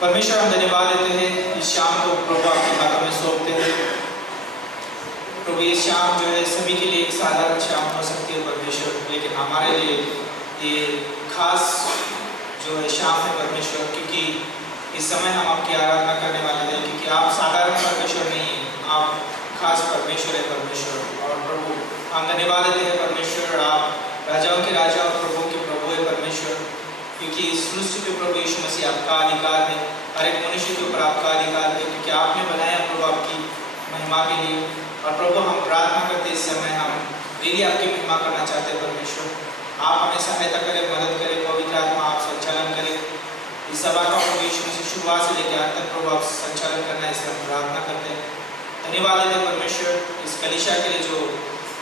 परमेश्वर हम धन्यवाद देते हैं इस शाम को प्रभु आपके हाथों में सौंपते हैं। प्रभु ये शाम जो है सभी के लिए एक साधारण शाम हो सकती है परमेश्वर, लेकिन हमारे लिए ये खास जो है शाम है परमेश्वर, क्योंकि इस समय हम आपकी आराधना करने वाले हैं, क्योंकि आप साधारण परमेश्वर नहीं हैं, आप खास परमेश्वर है परमेश्वर। और प्रभु हम धन्यवाद देते हैं परमेश्वर, आप राजाओं के राजा और प्रभु के प्रभु है परमेश्वर, क्योंकि इस सृष्टि पे प्रभु यीशु मसीह आपका अधिकार है, हर एक मनुष्य के ऊपर आपका अधिकार है, क्योंकि आपने बनाया प्रभु आपकी महिमा के लिए। और प्रभु हम प्रार्थना करते इस समय हम डेली आपकी महिमा करना चाहते हैं परमेश्वर, आप हमें सहायता करें, मदद करें, पवित्र आत्मा आप संचालन करें इस सभा का प्रभु यीशु मसीह शुरुआत से लेकर अंत तक प्रभु आप संचालन करना, इसे हम प्रार्थना करते हैं। धन्यवाद देते हैं परमेश्वर इस कलीसिया के लिए जो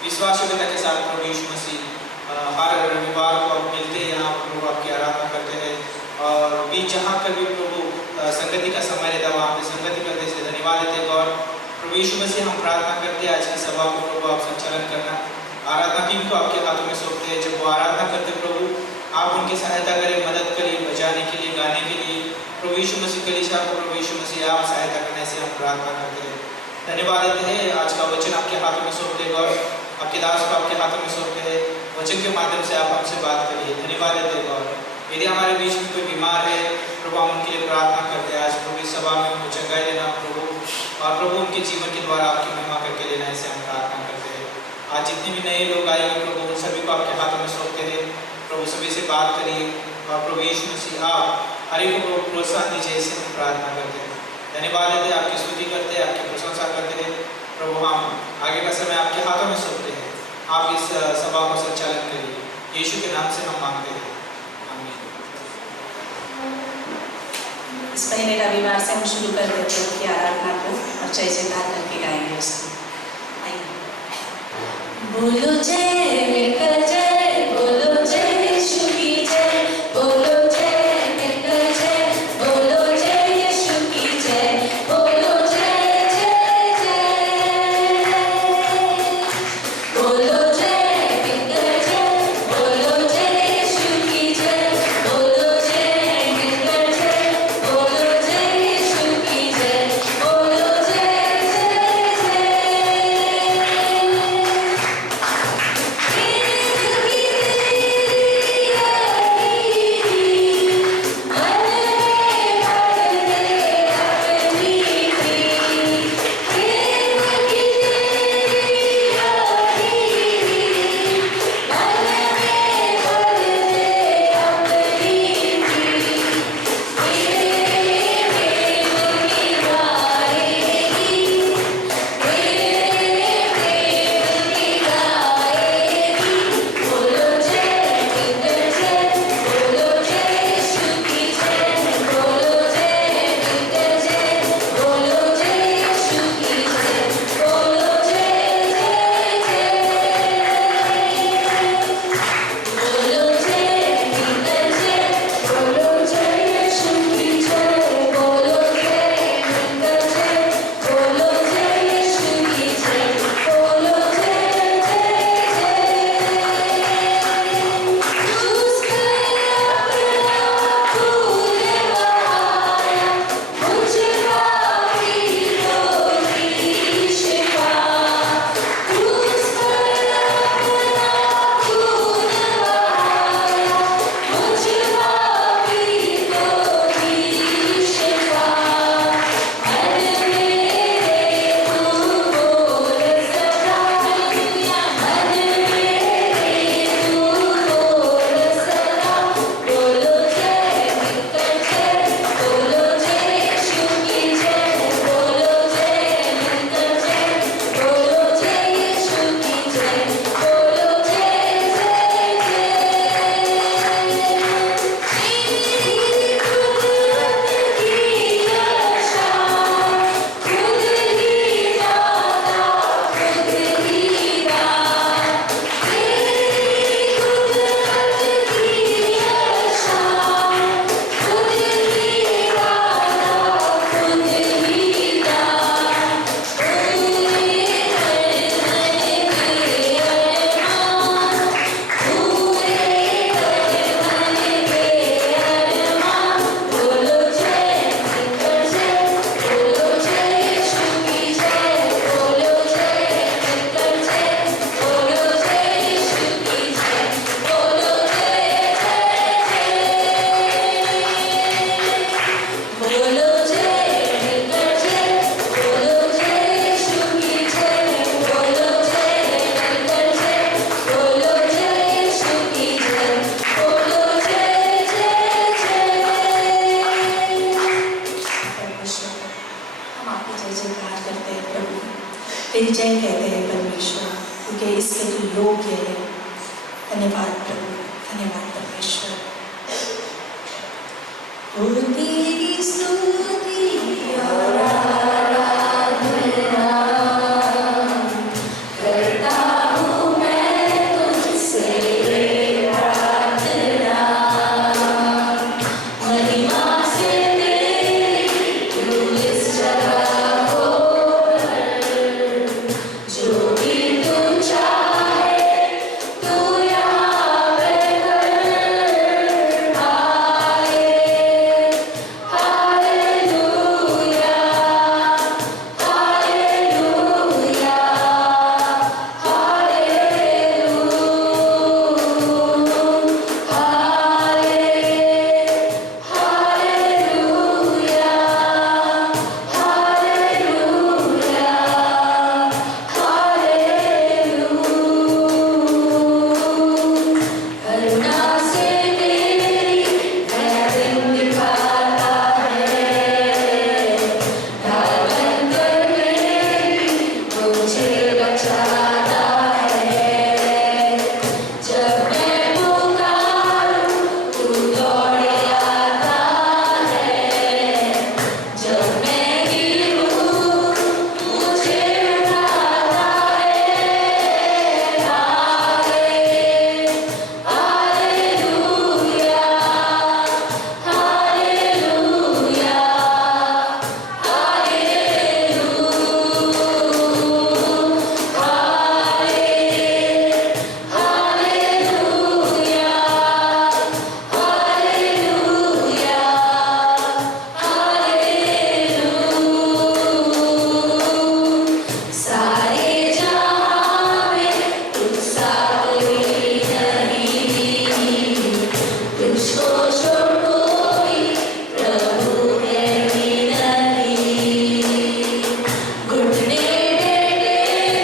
विश्वासयोग्यता के साथ प्रभु यीशु मसीह हर रविवार को आप मिलते हैं, यहाँ प्रभु आपकी आराधना करते हैं और भी जहाँ पर भी प्रभु संगति का समय रहता है वहाँ पे संगति करते हैं। धन्यवाद देते हैं और प्रभु यीशु मसीह हम प्रार्थना करते हैं आज की सभा को प्रभु आप संचालन करना, आराधना टीम को आपके हाथों में सौंपते हैं। जब वो आराधना करते प्रभु आप उनकी सहायता करें, मदद करिए, बजाने के लिए, गाने के लिए प्रभु यीशु मसीह कलीसिया को प्रभु यीशु मसीह आप सहायता करने से हम प्रार्थना करते हैं। धन्यवाद देते हैं आज का वचन आपके हाथों में सौंपते हैं और आपके दास को आपके हाथों में सौंपते हैं, वचन के माध्यम से आप हमसे बात करिए। धन्यवाद देते हैं और यदि हमारे बीच में कोई बीमार है प्रभु हम उनके लिए प्रार्थना करते हैं, आज प्रभु इस सभा में उनको चंगाई देना प्रभु, और प्रभु उनके जीवन के द्वारा आपकी महिमा करके लेना, इसे हम प्रार्थना करते हैं। आज जितने भी नए लोग आएंगे प्रभु उन सभी को आपके हाथों में सौंपते हैं, प्रभु सभी से बात करिए और प्रभु यीशु मसीह आप हर एक को प्रोत्साहन दीजिए, इसे हम प्रार्थना करते हैं। धन्यवाद देते हैं, आपकी स्तुति करते हैं, आपकी प्रशंसा करते हैं। प्रभु हम आगे का समय आपके हाथों में सौंपते हैं, आप इस सभा को संचालन करिए, यीशु के नाम से हम मांगते हैं, आमीन। इस महीने का रविवार से हम शुरू कर देते हैं कि आराधना को और जय जयकार करके गाएंगे उसको। बोलो जय मिलकर जय, बोलो जय यीशु की जय, बोलो जय मिलकर जय, बोलो जय यीशु की जय, बोलो जय जय जय, बोलो जय मिलकर जय, बोलो जय यीशु की जय, बोलो जय मिलकर जय, बोलो जय यीशु की जय, बोलो जय जय जय। जय कहते हैं परमेश्वर, क्योंकि इसके तू योग्य है। धन्यवाद प्रभु, धन्यवाद परमेश्वर। ओ तेरी स्तुति और आराधना करता हूँ मैं तुझसे प्रार्थना, महिमा से तेरी तू इस जगह हो भर, जो भी तू चाहे तू यहाँ पे कर। हालेलुया, हालेलुया, करुणा से तेरी मैं दिन दिखाता है, ढाल बनकर मेरी मुझे बचाता है। जब मैं पुकारूं तू दौड़ आता है, जब मैं गिरूं मुझे उठाता है। हालेलुया, हालेलुया, सारे जहां में तुझसा कोई नहीं, तुझको छोड़ कोई प्रभु है ही नहीं। घुटने टेके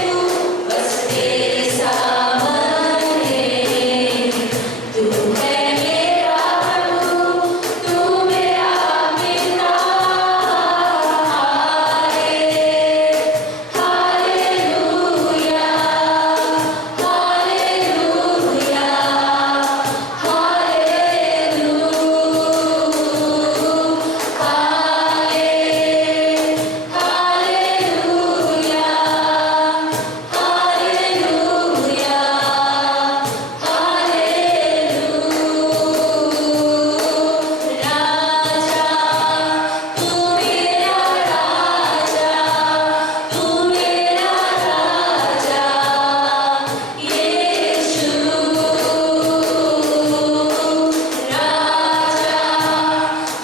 हूँ बस तेरे सामने, तू है मेरा प्रभु, तू मेरा पिता। हालेलुया, हालेलुया, राजा तू मेरा राजा, तू मेरा राजा यीशु। राजा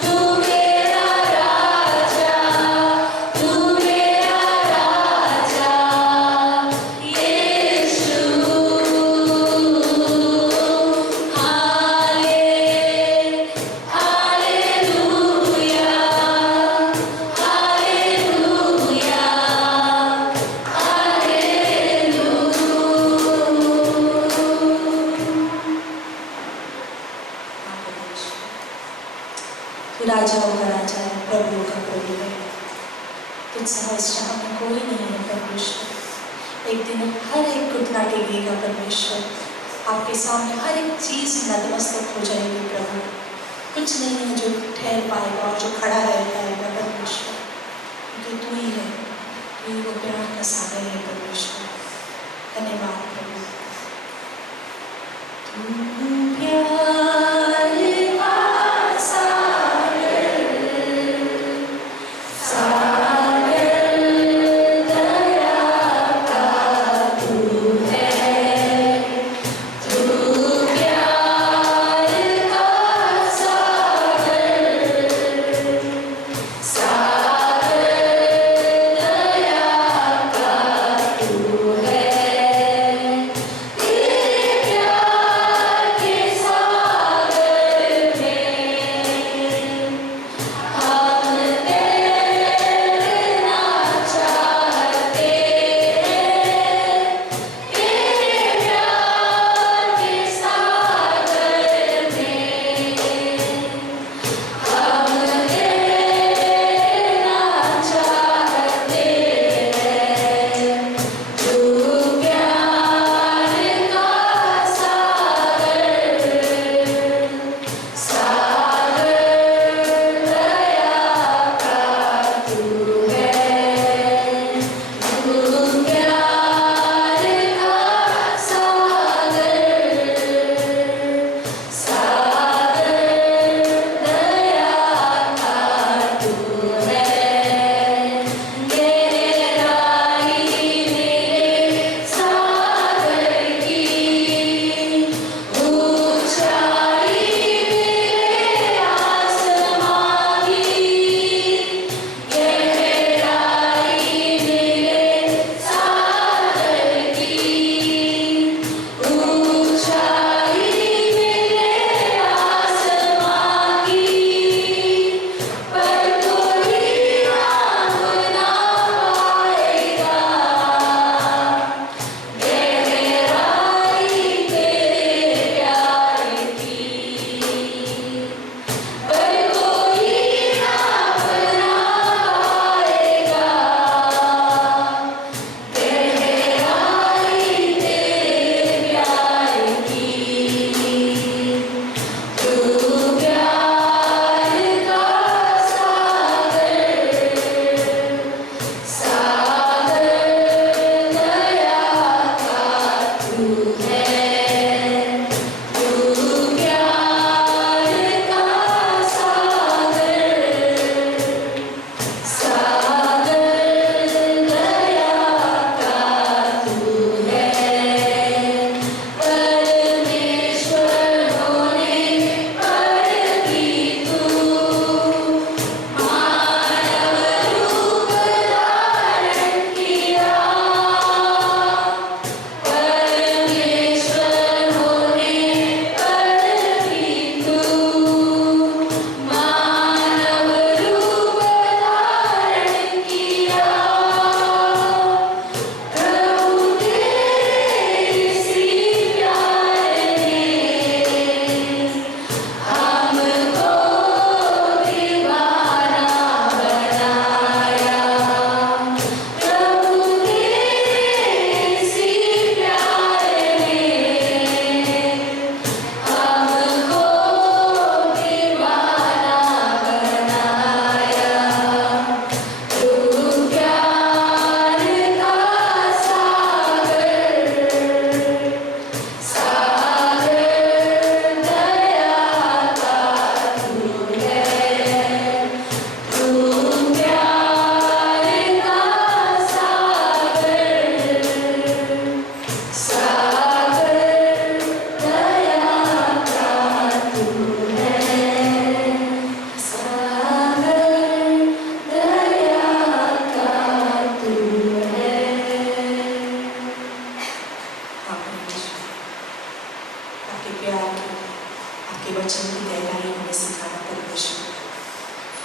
तू मेरा राजा, तू मेरा राजा यीशु। हालेलुया, हालेलुया, तू राजाओं का राजा है, प्रभुओं का प्रभु है। तुझसे इस जहाँ में कोई नहीं है परमेश्वर। एक दिन हर एक घुटना टेकेगा परमेश्वर, आपके सामने हर एक चीज नतमस्तक हो जाएगी प्रभु। कुछ नहीं है जो ठहर पाएगा और जो खड़ा रह पाएगा परमेश्वर, क्योंकि तू ही है, तू ही वो प्यार का सागर है परमेश्वर। धन्यवाद प्रभु। तू प्यार का सागर, सागर दया का तू है। तू प्यार का सागर, सागर दया का तू है। तेरे प्यार के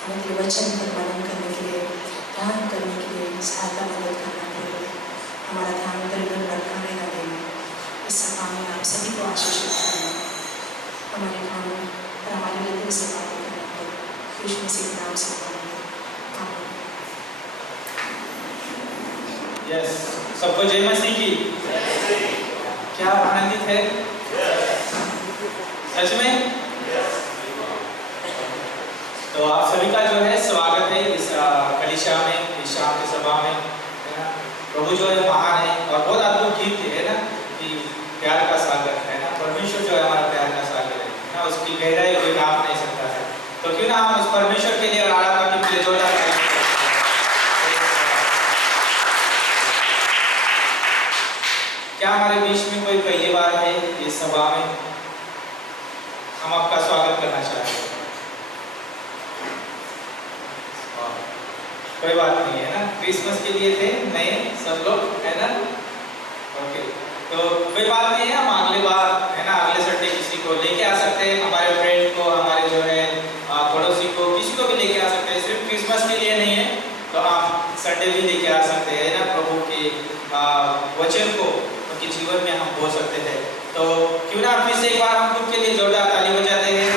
आने के लिए, वचन पर मनन करने के लिए, ध्यान करने के लिए सहायता मदद करना प्रभु। हमारा ध्यान इधर उधर भटकाने ना देना। इस सभा में आप सभी को आशीषित करना, हमारे कानों और हमारे हृदय से बातें करना प्रभु। यीशु मसीह के नाम से मांगते हैं, आमीन। यस, सबको जय मसीह की। क्या आप आनंदित है? सच में? तो आप सभी का जो है स्वागत है इस कलीसिया में, इस शाम की सभा में, है ना। प्रभु जो है महान है और बहुत अद्भुत गीत है ना, कि प्यार का सागर है ना। परमेश्वर जो है हमारा प्यार का सागर है ना, उसकी गहराई कोई नाप नहीं सकता है। तो क्यों ना हम उस परमेश्वर के लिए और आराधना के लिए जोरदार ताली बजाएं। क्या हमारे बीच में कोई पहली बार है इस सभा में? हम आपका स्वागत करना चाहते हैं। कोई बात नहीं है ना, क्रिसमस के लिए थे नए सब लोग, है ना। ओके, तो कोई बात नहीं है, हम अगली बार है ना, अगले संडे किसी को लेके आ सकते हैं, हमारे फ्रेंड को, हमारे जो है पड़ोसी को, किसी को भी लेके आ सकते हैं। सिर्फ क्रिसमस के लिए नहीं है, तो हम संडे भी लेके आ सकते हैं ना। प्रभु के वचन को उनके जीवन में हम बोल सकते हैं। तो क्यों ना फिर से एक बार हम खुद के लिए जोरदार ताली बजाते हैं।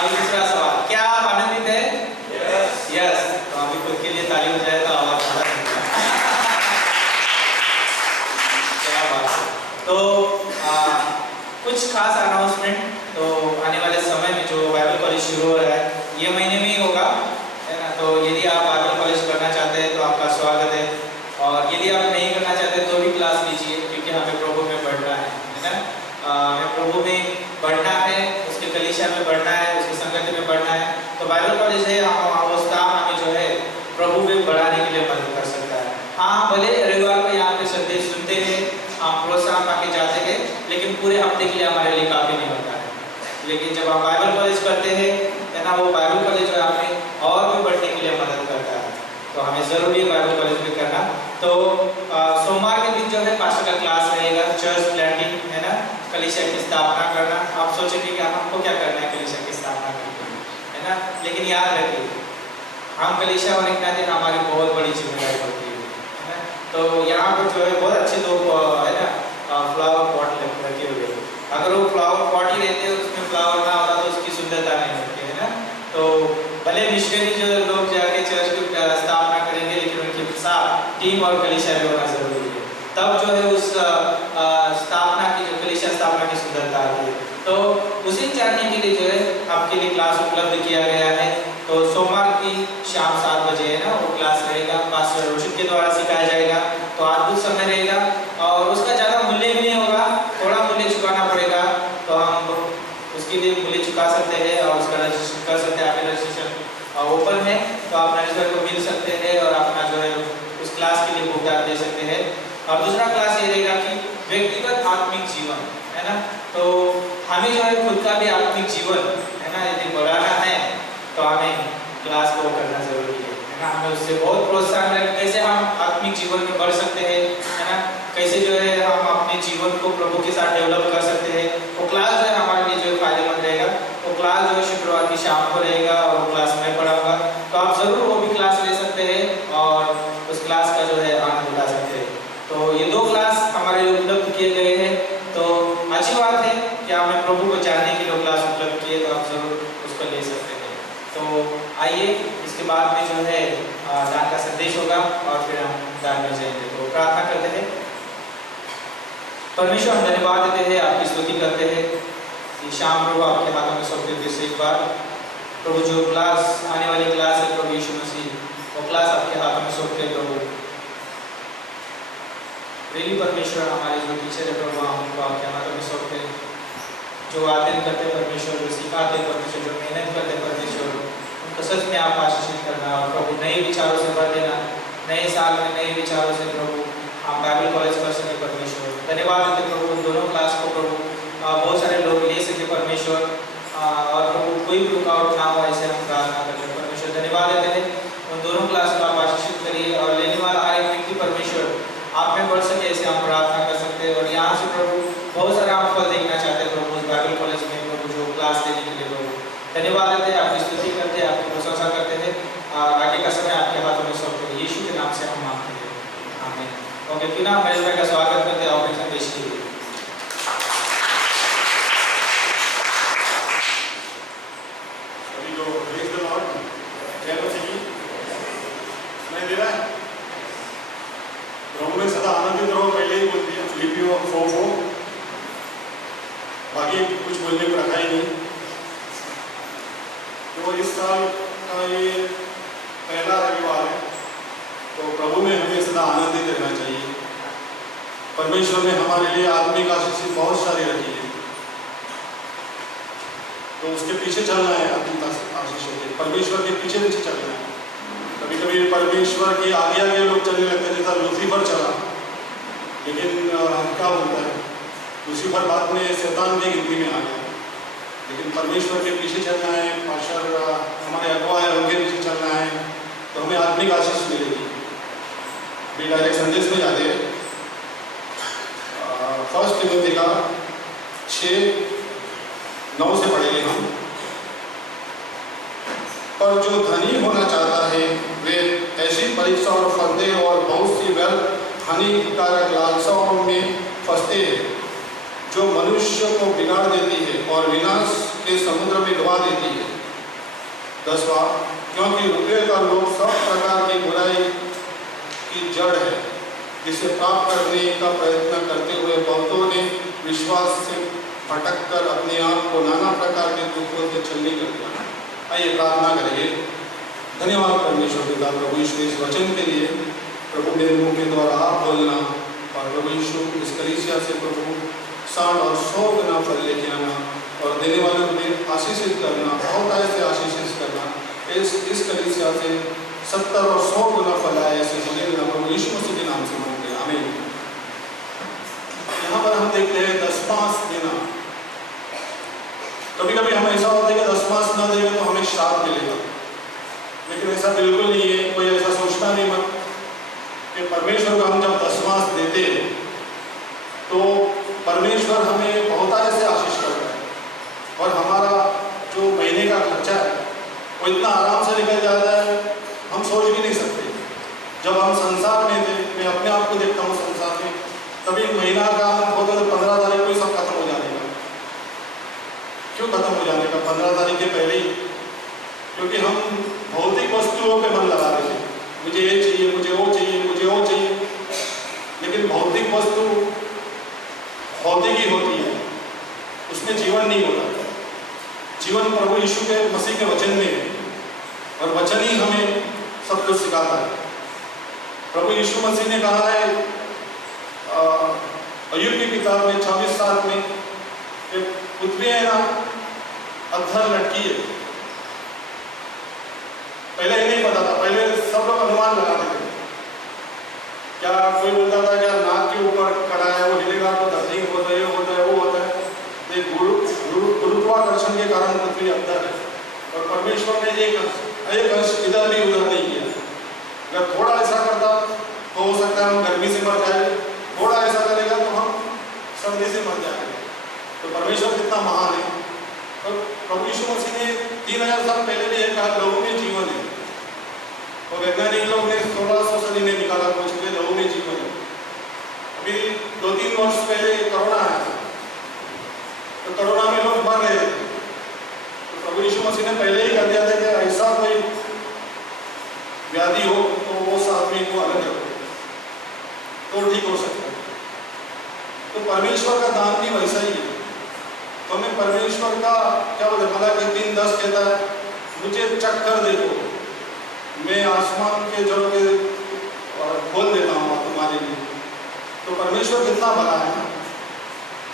दूसरा सवाल, क्या आप आनंदित है? यस। तो अभी खुद के लिए ताली बजाए तो आवाज क्या बात है। तो कुछ खास अनाउंसमेंट, तो आने वाले समय में जो बाइबल कॉलेज शुरू हो रहा है, ये महीने में ही होगा, है ना। तो यदि आप बाइबल कॉलेज करना चाहते हैं तो आपका स्वागत है, और यदि आप नहीं करना चाहते तो भी क्लास लीजिए, क्योंकि हमें प्रभु में बढ़ना है ना। हमें प्रभु में बढ़ना है, उसके कलीसिया में बढ़ना है, उसकी संगति में बढ़ना है। तो बाइबल कॉलेज है, हम उस काम हमें जो है प्रभु में बढ़ाने के लिए मदद कर सकता है। हाँ, भले रविवार को यहाँ पे संदेश सुनते हैं, हम प्रोत्साहन पाके जाते हैं, लेकिन पूरे हफ्ते के लिए हमारे लिए काफ़ी नहीं होता है। लेकिन जब हम बाइबल कॉलेज करते हैं, है ना, वो बाइबल कॉलेज जो है हमें और भी बढ़ने के लिए मदद करता है। तो हमें ज़रूरी है बाइबल कॉलेज में करना। तो सोमवार के दिन जो है पास्टर का क्लास रहेगा, चर्च प्लांटिंग, है ना, कलीसिया की स्थापना करना। आप सोचेंगे कि हमको क्या करना है कलीसिया की स्थापना करके, है ना। लेकिन याद रखिए, हम कलीसिया होने के नाते हमारी बहुत बड़ी जिम्मेदारी होती है ना। तो यहाँ पर जो है बहुत अच्छे लोग है ना, फ्लावर पॉट रखे हुए। अगर वो फ्लावर पॉट ही रहते उसमें फ्लावर ना होता तो उसकी सुंदरता नहीं होती, है ना। तो भले मिशनरी जो लोग जाके चर्च की स्थापना करेंगे, लेकिन उनके साथ टीम और कलीसिया भी होना जरूरी है। तब जो है उस स्थापना की, जो कलीसिया स्थापना की सुंदरता आती है। तो उसे जानने के लिए जो है आपके लिए क्लास उपलब्ध किया गया है। तो सोमवार की शाम 7 बजे है ना, वो क्लास रहेगा, पास्टर रोशिद के द्वारा सिखाया जाएगा। तो अद्भुत समय रहेगा, और उसका ज़्यादा मूल्य भी नहीं होगा, थोड़ा मूल्य चुकाना पड़ेगा। तो हम उसके लिए मूल्य चुका सकते हैं और उसका रजिस्ट्रेशन कर सकते हैं। आपके रजिस्ट्रेशन ओपन है, तो आप रजिस्टर को मिल सकते हैं और अपना जो है उस क्लास के लिए भुगतान दे सकते हैं। और दूसरा क्लास ये रहेगा कि व्यक्तिगत आत्मिक जीवन, है ना। तो हमें जो है खुद का भी आत्मिक जीवन, है ना, यदि बढ़ाना है तो हमें क्लास को करना जरूरी है ना। हमें उससे बहुत प्रोत्साहन है, कैसे हम आत्मिक जीवन में बढ़ सकते हैं, है ना, कैसे जो है हम अपने जीवन को प्रभु के साथ डेवलप कर सकते हैं। वो क्लास जो है हमारे लिए जो है फायदेमंद रहेगा। वो क्लास जो है शुक्रवार की शाम को रहेगा, और वो क्लास में पढ़ाऊंगा। तो आप जरूर वो भी क्लास ले सकते हैं और उस क्लास का जो है आनंद उठा सकते हैं। तो ये 2 क्लास हमारे लिए उपलब्ध किए गए हैं। तो अच्छी बात है कि हमें प्रभु को जानने के लिए क्लास उपलब्ध किए, तो आप जरूर उसको ले सकते हैं। तो आइए, इसके बाद में जो है दान का संदेश होगा, और फिर हम दान में जाएंगे। तो प्रार्थना करते हैं। परमेश्वर, हम धन्यवाद देते हैं, आपकी स्तुति करते हैं। ये शाम प्रभु आपके हाथों में सौंपते फिर से एक बार। प्रभु जो क्लास आने वाली क्लास है प्रभु यीशु मसीह, वो क्लास आपके हाथों में सौंपते हैं प्रभु। प्रेमी परमेश्वर, हमारे जो टीचर है प्रभु, हम उनको आपके हाथों में सौंपते हैं। जो आदर करते परमेश्वर, जो सिखाते परमेश्वर, जो मेहनत करते परमेश्वर, उनको सच में आप आशीषित करना। और प्रभु नए विचारों से भर देना, नए साल में नए विचारों से प्रभु हम बाइबल कॉलेज कर सके परमेश्वर। धन्यवाद देते प्रभु उन दोनों क्लास को प्रभु बहुत सारे लोग ले सके परमेश्वर, और प्रभु कोई भी रुकावट ना हो, ऐसे हम प्रार्थना करते हैं परमेश्वर। धन्यवाद देते हैं, उन दोनों क्लास को आप आशीषित करिए, और लेने वाला हर एक व्यक्ति परमेश्वर आप में बढ़ सके, ऐसे हम प्रार्थना कर सकते हैं। और यहाँ से प्रभु बहुत सारा हम फल देखना चाहते हैं प्रभु, बाइबल कॉलेज में प्रभु जो क्लास क्लास देने के लिए प्रभु धन्यवाद देते हैं, आपकी स्तुति करते हैं, आपकी प्रशंसा करते हैं। आगे का समय आपके हाथों में सौंपते हैं, यीशु के नाम से हम मांगते हैं, आमीन। ओके, क्यों ना महेश भाई का स्वागत करते हैं ऑपरेशन पेश के लिए। सभी को प्रेज़ द लॉर्ड, जय मसीह की। सुनाई दे रहा है? प्रभु में सदा आनंदित रहो, पहले ही बोल दिया फिलिपियों 4:4। बाकी कुछ बोलने को रखा ही नहीं। तो इस साल का ये पहला रविवार है, तो प्रभु में हमें सदा आनंदित रहना चाहिए। परमेश्वर ने हमारे लिए आत्मिक आशीष बहुत सारी रखी है, तो उसके पीछे चलना है। आत्मिक आशीषों के परमेश्वर के पीछे पीछे चलना है। कभी कभी परमेश्वर के आगे आगे लोग चलने लगते हैं, जैसा लूसीफर चला, लेकिन क्या बोलता है, लूसीफर बाद में शैतान की गिनती में आ गया। लेकिन परमेश्वर के पीछे चलना है, पास्टर हमारे अगुआ है उनके पीछे चलना है, तो हमें आत्मिक आशीष मिलेगी। अभी डायरेक्ट संदेश में जाते हैं। 1 तिमोथी 6:9 से पढ़ेंगे हम। पर जो धनी होना चाहता है वे ऐसी परीक्षा और फंदे और बहुत सी व्यर्थ हानिकारक लालसाओं में फंसते हैं, जो मनुष्य को बिगाड़ देती है और विनाश के समुद्र में डुबा देती है। 10वां, क्योंकि रुपये का लोभ सब प्रकार की बुराई की जड़ है, जिसे प्राप्त करने का प्रयत्न करते हुए बहुतों ने विश्वास से भटक कर अपने आप को नाना प्रकार के दुखों से छलनी कर दिया। आइए प्रार्थना करिए। धन्यवाद परमेश्वर पिता प्रभु यीशु इस वचन के लिए। प्रभु मेरे मुंह के द्वारा आप बोलना, और प्रभु यीशु इस कलीसिया से प्रभु 60 और 100 गुना फल लेके आना, और देने वालों में आशीषित करना, बहुत ऐसे आशीषित करना। इस कलीसिया से 70 और 100 गुना फल आए, ऐसे होने देना प्रभु यीशु मसीह के नाम से मांगते हैं, आमीन। यहाँ पर हम देखते हैं दशमांश देना। कभी कभी हम ऐसा होता है कि दशमांश न देंगे तो हमें श्राप मिलेगा, लेकिन ऐसा बिल्कुल नहीं है। कोई ऐसा सोचना नहीं मत कि परमेश्वर को हम जब दशमांश देते हैं तो परमेश्वर हमें बहुत ऐसे आशीष करता है, और हमारा जो महीने का खर्चा है वो इतना आराम से निकल जाता है, हम सोच भी नहीं सकते। जब हम संसार में थे, मैं अपने आप को देखता हूँ संसार में, कभी महीना का होता तो 15 तारीख को सब खत्म हो जाने का। क्यों खत्म हो जाने का? 15 तारीख के पहले ही, क्योंकि हम भौतिक वस्तुओं पे मन लगा रहे थे, मुझे ये चाहिए, मुझे वो चाहिए, मुझे वो चाहिए। लेकिन भौतिक वस्तु भौतिक ही होती है, उसमें जीवन नहीं होता। जीवन प्रभु यीशु के मसीह के वचन में है, और वचन ही हमें सब कुछ सिखाता है। प्रभु यीशु मसीह ने कहा है अय्यूब की किताब में 26:7 में, पृथ्वी है ना अधर लटकी है। पहले ये नहीं पता था, पहले सब लोग अनुमान लगाते थे। क्या कोई बोलता था क्या नाक के ऊपर खड़ा है, वो हिलेगा तो धरती होता है, होता है, वो होता है। गुरुत्वाकर्षण के कारण पृथ्वी अंदर है, और परमेश्वर ने एक अंश इधर भी उधर नहीं किया। अगर थोड़ा ऐसा करता तो हो सकता है हम गर्मी से मर जाए, थोड़ा ऐसा करेगा तो हम सर्दी से मर जाएंगे। तो परमेश्वर कितना महान है। तो प्रभु यीशु मसीह ने 3000 साल पहले भी एक कहा लोगों में जीवन है, और वैज्ञानिक लोग ने 1600 सदी में निकाला कुछ के लोगों में जीवन है। अभी 2-3 वर्ष पहले कोरोना आया था, तो कोरोना में लोग मर रहे थे, तो प्रभु यीशु मसीह ने पहले ही कर दिया था कि ऐसा कोई व्याधि हो तो वो आदमी को अलग रखो तो ठीक हो सकता है। तो परमेश्वर का दान भी वैसा ही है। तो हमें परमेश्वर का क्या बोलते, मलाकी 3:10 कहता है, मुझे चक्कर देखो, मैं आसमान के जड़ों के खोल देता हूँ तुम्हारे लिए। तो परमेश्वर कितना बड़ा है,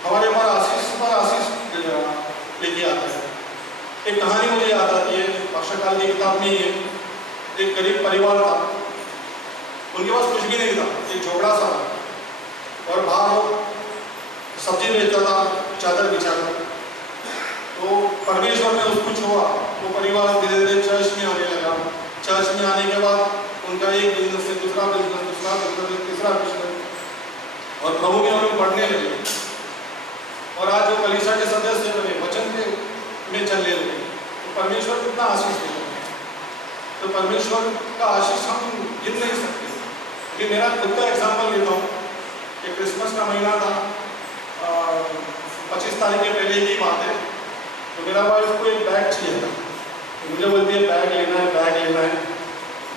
हमारे पर आशीष लेके आता है। एक कहानी मुझे याद आती है, पाठशाला की किताब में ही है। एक गरीब परिवार था, उनके पास कुछ भी नहीं था, एक झोपड़ा सा था, और बाहर सब्जी बेचता था चादर बिछाकर। तो परमेश्वर ने उसको छुआ, वो परिवार धीरे धीरे चर्च में आने लगा। चर्च में आने के बाद उनका एक बिजनेस से दूसरा बिजनेस, दूसरा बिजनेस, तीसरा बिजनेस, और प्रभु के हमें पढ़ने लगे। और आज जो कलीसिया के सदस्य बने, वचन के परमेश्वर का आशीष हम गिन नहीं सकते। अभी मेरा खुद का एग्जाम्पल लेता हूँ कि क्रिसमस का महीना था, 25 तारीख के पहले की बात है। तो मेरा वाइफ को एक बैग चाहिए था, तो मुझे बोलती है बैग लेना है, बैग लेना है।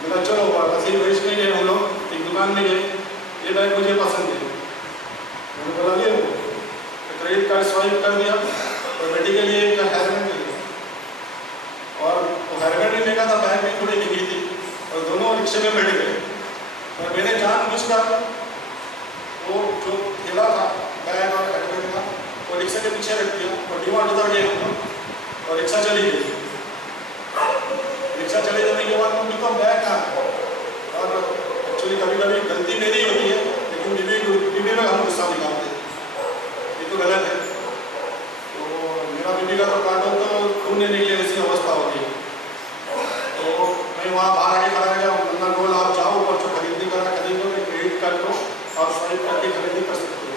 मेरा चलो वैसे ही वेस्ट नहीं गए हम लोग, एक दुकान में गए, ये बैग मुझे पसंद है, मैंने बोला ये क्रेडिट कार्ड स्वाइप कर दिया और बेटी के लिए एक हेलमेट ले लिया। और वो हेलमेट भी लेगा था, बैग भी थोड़ी डिगी थी, और दोनों रिक्शे में बैठ गए। और मैंने जानबूझकर वो जो थैला था बैग और हेलमेट का वो रिक्शे के पीछे रख दिया और डिमांड उतर गए हम लोग और रिक्शा चली गई। रिक्शा चले जाने के बाद मम्मी को बैग कहाँ, और एक्चुअली कभी कभी गलती मेरी होती है, लेकिन बीबी में हम गुस्सा निकालते हैं, ये तो गलत है। तो मेरा बीबी का तो काटो तो खून नहीं निकले ऐसी अवस्था होती है। तो मैं वहाँ बाहर आके खड़ा गया, उन्होंने बोला आप जाओ और जो खरीदी करा खरीदो, क्रेडिट कार्ड लो और स्वाइप करके खरीदी कर सकते हो।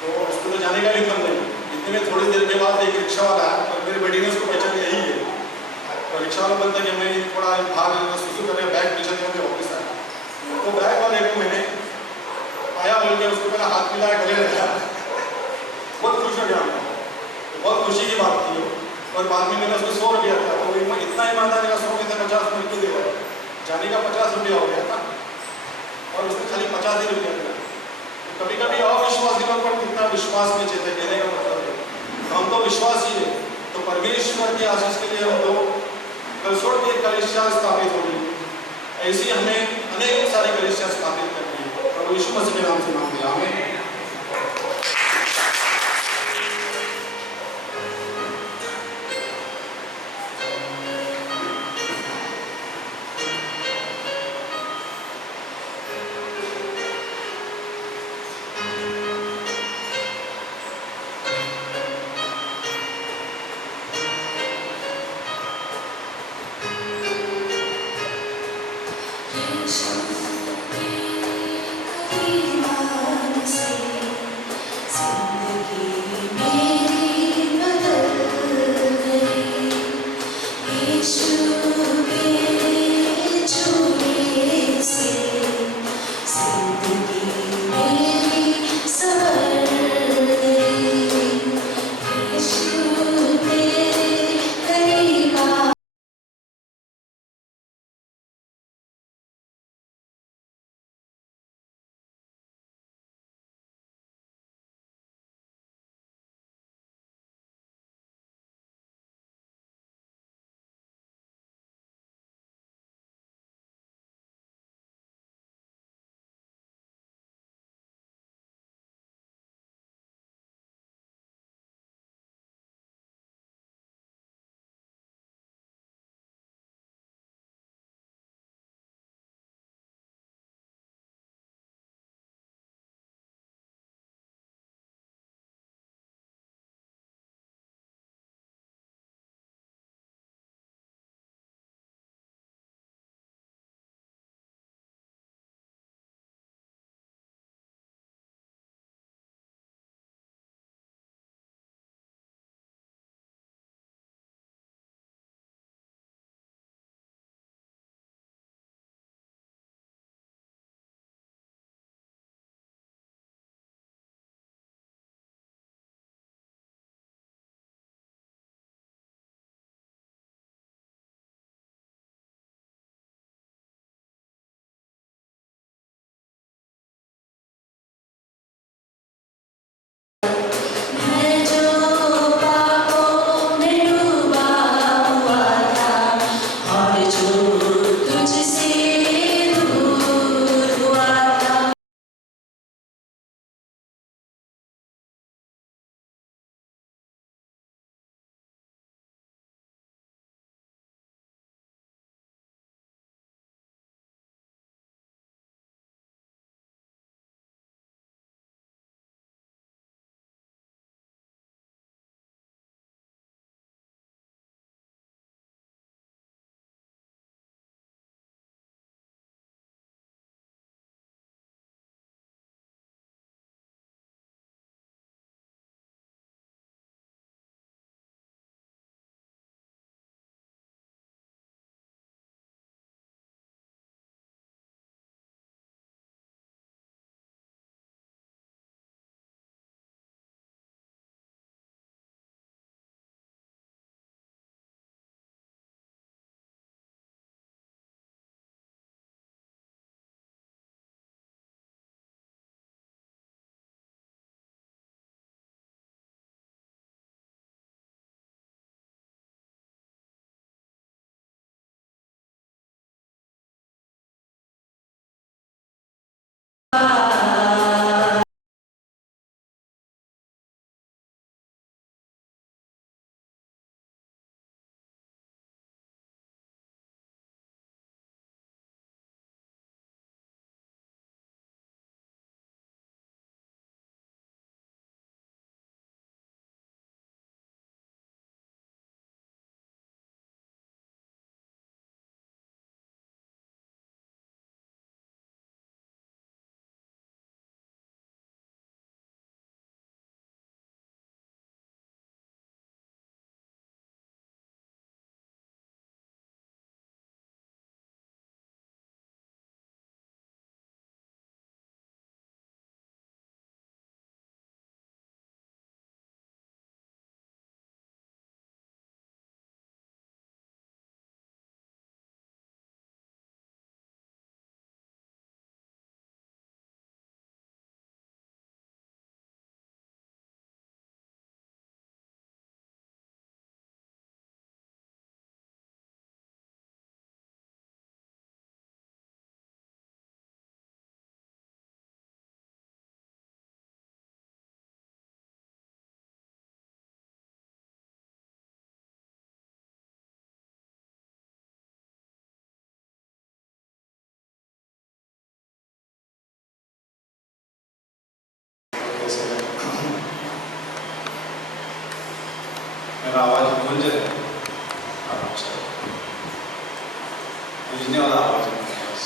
तो उसको तो जाने का भी मन नहीं। इतने में थोड़ी देर के बाद एक रिक्शा वाला है और मेरी बेटी ने उसको पहचान यही है। तो रिक्शा वाला बोलता है कि मैं थोड़ा भाग सुसु करके बैग पीछे दिया, मैं वापस आया। तो बैग वाले को मैंने आया बोल के उसको पहले हाथ मिलाया, गले लगाया, बहुत खुश हो गया। बहुत खुशी की बात थी। और बाद में मैंने उसको 100 रुपया था, तो इतना ईमानदारी का 100 में से 50 मिनट को दिया, जाने का 50 रुपया हो गया था और उसने खाली 50 ही रुपया दिया। कभी कभी अविश्वासियों पर कितना विश्वास में चेते, कहने का मतलब है हम तो विश्वासी है। तो परमेश्वर के आशीष के लिए हम लोग कलशोड़ की कलीसिया स्थापित होगी, ऐसी हमें अनेक सारी कलीसिया स्थापित करनी है। प्रभु यीशु मसीह के नाम से मांगते हैं, आमीन। मेरा आवाज़ गूंज रहा है। अच्छा, गूंजने वाला आवाज़ है मेरे पास।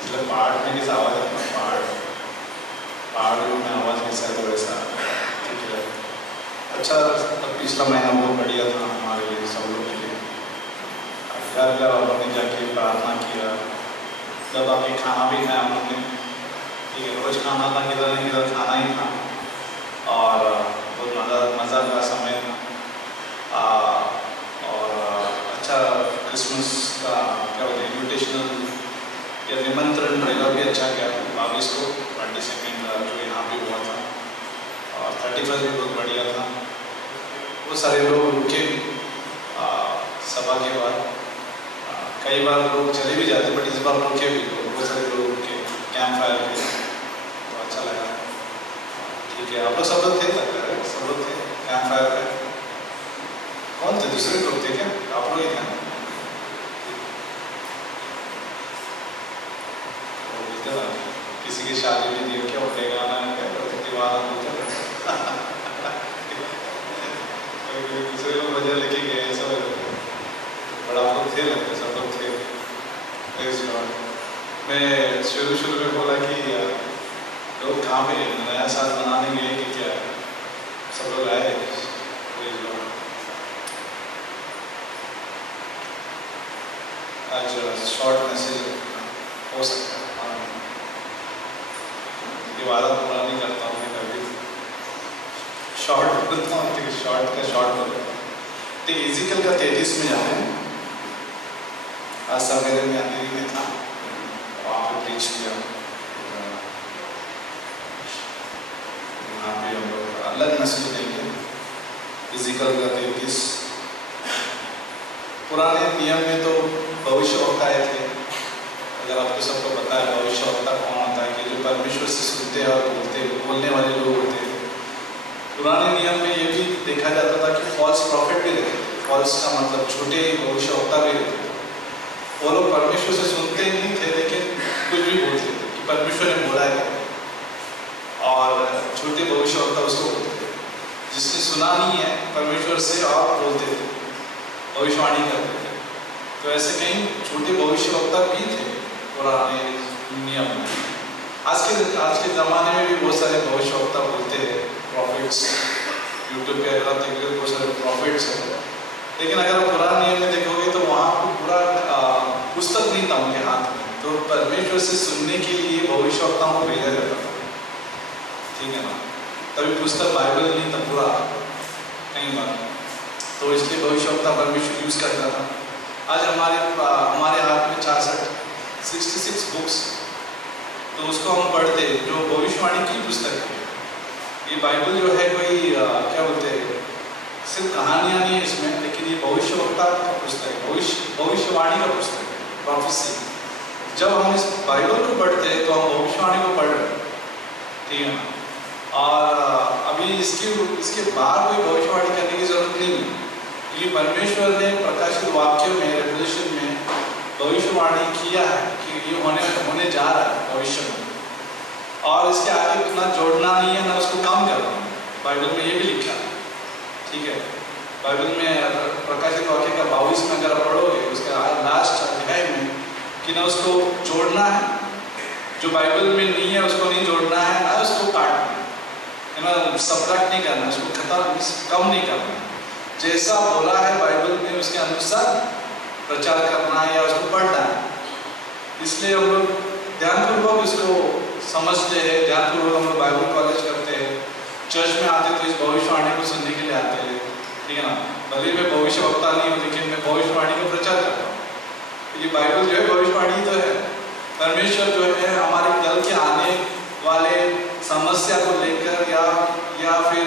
मतलब पहाड़ में कैसा आवाज़ है, पहाड़ों में आवाज़ कैसा है तो वैसा, ठीक है। अच्छा, तब पिछला महीना बहुत बढ़िया था हमारे लिए, सब लोग के लिए। घर हमने जाके प्रार्थना किया, जब आके खाना भी खाया हम लोग ने, ठीक है। रोज खाना था, किधर नहीं किधर खाना ही था, और बहुत मज़ा का समय था। और अच्छा, क्रिसमस का क्या बोलते हैं, इन्विटेशनल या निमंत्रण रहेगा भी अच्छा गया। 22 को 22 जो यहाँ पे हुआ था, और 31 भी बहुत बढ़िया था। वो सारे लोग रुके सभा के बाद। कई बार लोग चले भी जाते, बट इस बार रुके भी लोग, बहुत सारे लोग रुके कैंप फायर के, तो अच्छा लगा। ठीक है, आप लोग सब लोग थे, लगता है सब लोग थे कैंप फायर पे। कौन थे, दूसरे लोग थे क्या, आप लोग ही थे? किसी की शादी में दिया क्या उठे गाना क्या दीवाना दूसरे लोग वजह लेके गए, ऐसा बड़ा लोग थे, लगते सब लोग थे। मैं शुरू में बोला कि लोग कहाँ पे नया साल मनाने गए कि क्या, सब लोग आए। आज शॉर्ट मैसेज हो सकता है, ये वादा पूरा नहीं करता हूँ मैं कभी, शॉर्ट बोलता हूँ, ठीक है, शॉर्ट का शॉर्ट बोलता हूँ। ठीक है, इज़िकल का 33 में जाते हैं। आज सवेरे में अंधेरी में था, वहाँ पे प्रीच किया। यहाँ पे हम लोग अलग मैसेज देंगे। इज़िकल का 33। पुराने नियम में तो भविष्यवक्ता आए थे। अगर आपको सबको पता है भविष्यवक्ता कौन होता है, कि जो परमेश्वर से सुनते हैं और बोलने वाले लोग होते हैं। पुराने नियम में ये भी देखा जाता था कि फॉल्स प्रॉफिट भी रहते थे। फॉल्स का मतलब झूठे भविष्यवक्ता भी रहते थे। वो लोग परमेश्वर से सुनते नहीं थे, लेकिन कुछ भी बोलते थे कि परमेश्वर ने बोला है, और झूठे भविष्यवक्ता उसको बोलते थे। जिसने सुना नहीं है परमेश्वर से और बोलते थे, भविष्यवाणी करते थे। तो ऐसे कई झूठे भविष्यवक्ता भी थे पुराने नियम में। आज के ज़माने में भी बहुत सारे भविष्यवक्ता बोलते हैं, प्रॉफिट्स। यूट्यूब पे अगर आप देखोगे बहुत सारे प्रॉफिट्स हैं, लेकिन अगर आप पुराने नियम में देखोगे तो वहाँ पर पूरा पुस्तक नहीं था उनके हाथ में। तो परमेश्वर से सुनने के लिए भविष्यवक्ताओं को भेजा जाता था, ठीक है ना। तभी पुस्तक बाइबल नहीं था पूरा कई बार, तो इसलिए भविष्यवक्ता परमेश्वर यूज़ करता था। आज हमारे हाथ में 66 बुक्स, तो उसको हम पढ़ते, जो भविष्यवाणी की पुस्तक है। ये बाइबल जो है कोई क्या बोलते हैं, सिर्फ कहानियाँ नहीं है इसमें, लेकिन ये भविष्यवक्ता का पुस्तक है, भविष्यवाणी का पुस्तक है, प्रॉफेसी। जब हम इस बाइबल को पढ़ते हैं तो हम भविष्यवाणी को पढ़ रहे हैं, ठीक है ना। और अभी इसके बाहर कोई भविष्यवाणी करने की जरूरत नहीं है, क्योंकि परमेश्वर ने प्रकाशित वाक्य में, रेवल्यूशन में भविष्यवाणी किया है कि ये होने जा रहा है भविष्य में, और इसके आगे उतना जोड़ना नहीं है ना उसको कम करना है। बाइबल में ये भी लिखा है, ठीक है। बाइबल में प्रकाशित वाक्य का 22 में अगर पढ़ोगे, उसके लास्ट अध्याय में, कि ना उसको जोड़ना है, जो बाइबल में नहीं है उसको नहीं जोड़ना है, ना उसको काटना है ना, सब्ट्रैक्ट नहीं करना, उसको कम नहीं करना। जैसा बोला है बाइबल में उसके अनुसार प्रचार करना है या उसको पढ़ना है। इसलिए हम लोग ध्यानपूर्वक इसको समझते हैं, ध्यानपूर्वक हम लोग बाइबल कॉलेज करते हैं, चर्च में आते तो इस भविष्यवाणी को सुनने के लिए आते हैं, ठीक है ना। भले मैं भविष्यवक्ता नहीं हूँ, लेकिन मैं भविष्यवाणी का प्रचार करता हूँ। ये बाइबल जो है भविष्यवाणी तो है। परमेश्वर जो है हमारे कल के आने वाले समस्या को लेकर या फिर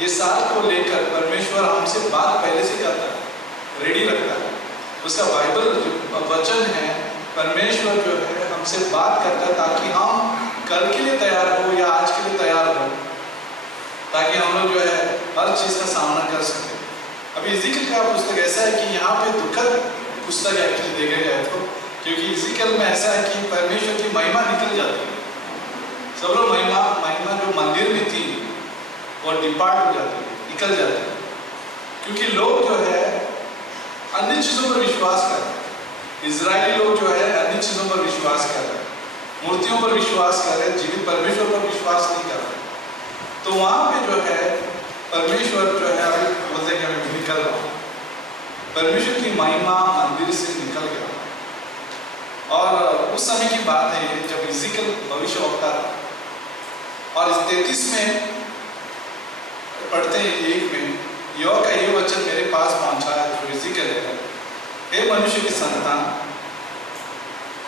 ये साल को लेकर परमेश्वर हमसे बात पहले से करता है, रेडी रखता है। उसका बाइबल जो वचन है, परमेश्वर जो है हमसे बात करता है ताकि हम कल के लिए तैयार हो या आज के लिए तैयार हो, ताकि हम लोग जो है हर चीज़ का सामना कर सकें। अभी इज़िकल का पुस्तक ऐसा है कि यहाँ पे दुखद पुस्तक एक्चुअली देखा जाए तो, क्योंकि इज़िकल में ऐसा है कि परमेश्वर की महिमा निकल जाती है। सब लोग महिमा जो मंदिर में थी वो डिपार्ट हो जाती है, निकल जाते हैं, क्योंकि लोग जो है अन्य चीजों पर विश्वास कर रहे हैं। इजरायली लोग जो है अन्य चीजों पर विश्वास कर रहे हैं, मूर्तियों पर विश्वास कर रहे हैं, जीवित परमेश्वर पर विश्वास नहीं कर रहे। तो वहां पे जो है परमेश्वर जो है, अभी बोलते हैं कि मैं निकल रहा हूँ, परमेश्वर की महिमा मंदिर से निकल गया। और उस समय की बात है ये, जब इज़िकल भविष्यवक्ता था, और इस 33 में पढ़ते हैं 1 में, यहोवा का ये वचन मेरे पास पहुंचा है, जो इज़िकल है, हे मनुष्य की संतान,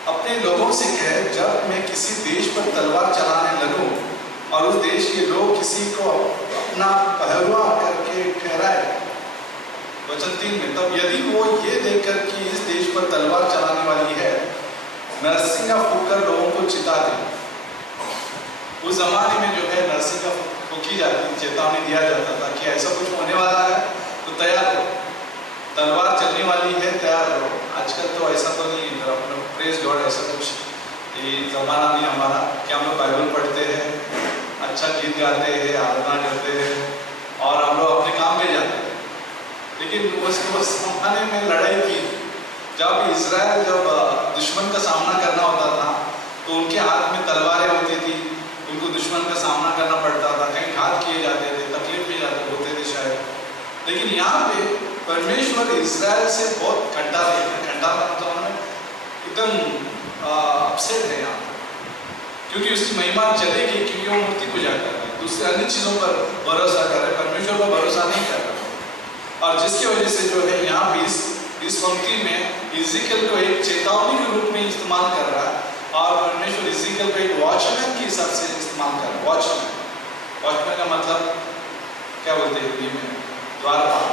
अपने लोगों से कह, जब मैं किसी देश पर तलवार चलाने लगूं और उस देश के लोग किसी को अपना पहरुआ करके ठहराए, वचन 3 में, तब यदि वो ये देखकर कि इस देश पर तलवार चलाने वाली है, नरसिंगा फूंककर लोगों को चिता दे। उस जमाने में जो है नरसिंगा फूंकी जाती, चेतावनी दिया जाता था कि ऐसा कुछ होने वाला है तो तैयार हो, तलवार चलने वाली है, तैयार हो। आजकल तो ऐसा तो नहीं है, प्रेज गॉड, ऐसा कुछ ये जमाना नहीं हमारा कि हम लोग बाइबल पढ़ते हैं, अच्छा गीत गाते हैं, आराधना करते हैं और हम लोग अपने काम पे जाते हैं। लेकिन उस जमाने में लड़ाई थी, जब इजराइल जब दुश्मन का सामना करना होता था तो उनके हाथ में तलवारें होती थी, उनको दुश्मन का सामना करना पड़ता था, कहीं घात किए जाते थे, तकलीफ में जाते होते थे शायद। लेकिन यहाँ पे परमेश्वर इजराइल से बहुत ठंडा मतलब एकदम अपसेट है यहाँ, क्योंकि उसकी महिमा चलेगी, क्योंकि वो मूर्ति पूजा कर रहे हैं, दूसरे अन्य चीजों पर भरोसा कर रहे हैं, परमेश्वर पर भरोसा नहीं कर रहे। और जिसकी वजह से जो है यहाँ भी इस पंक्ति में इज़िकल को एक चेतावनी के रूप में इस्तेमाल कर रहा है, और परमेश्वर इज़िकल को एक वॉचमैन के हिसाब से इस्तेमाल कर रहा है। वॉचमैन का मतलब क्या बोलते हैं हिंदी में? द्वारपाल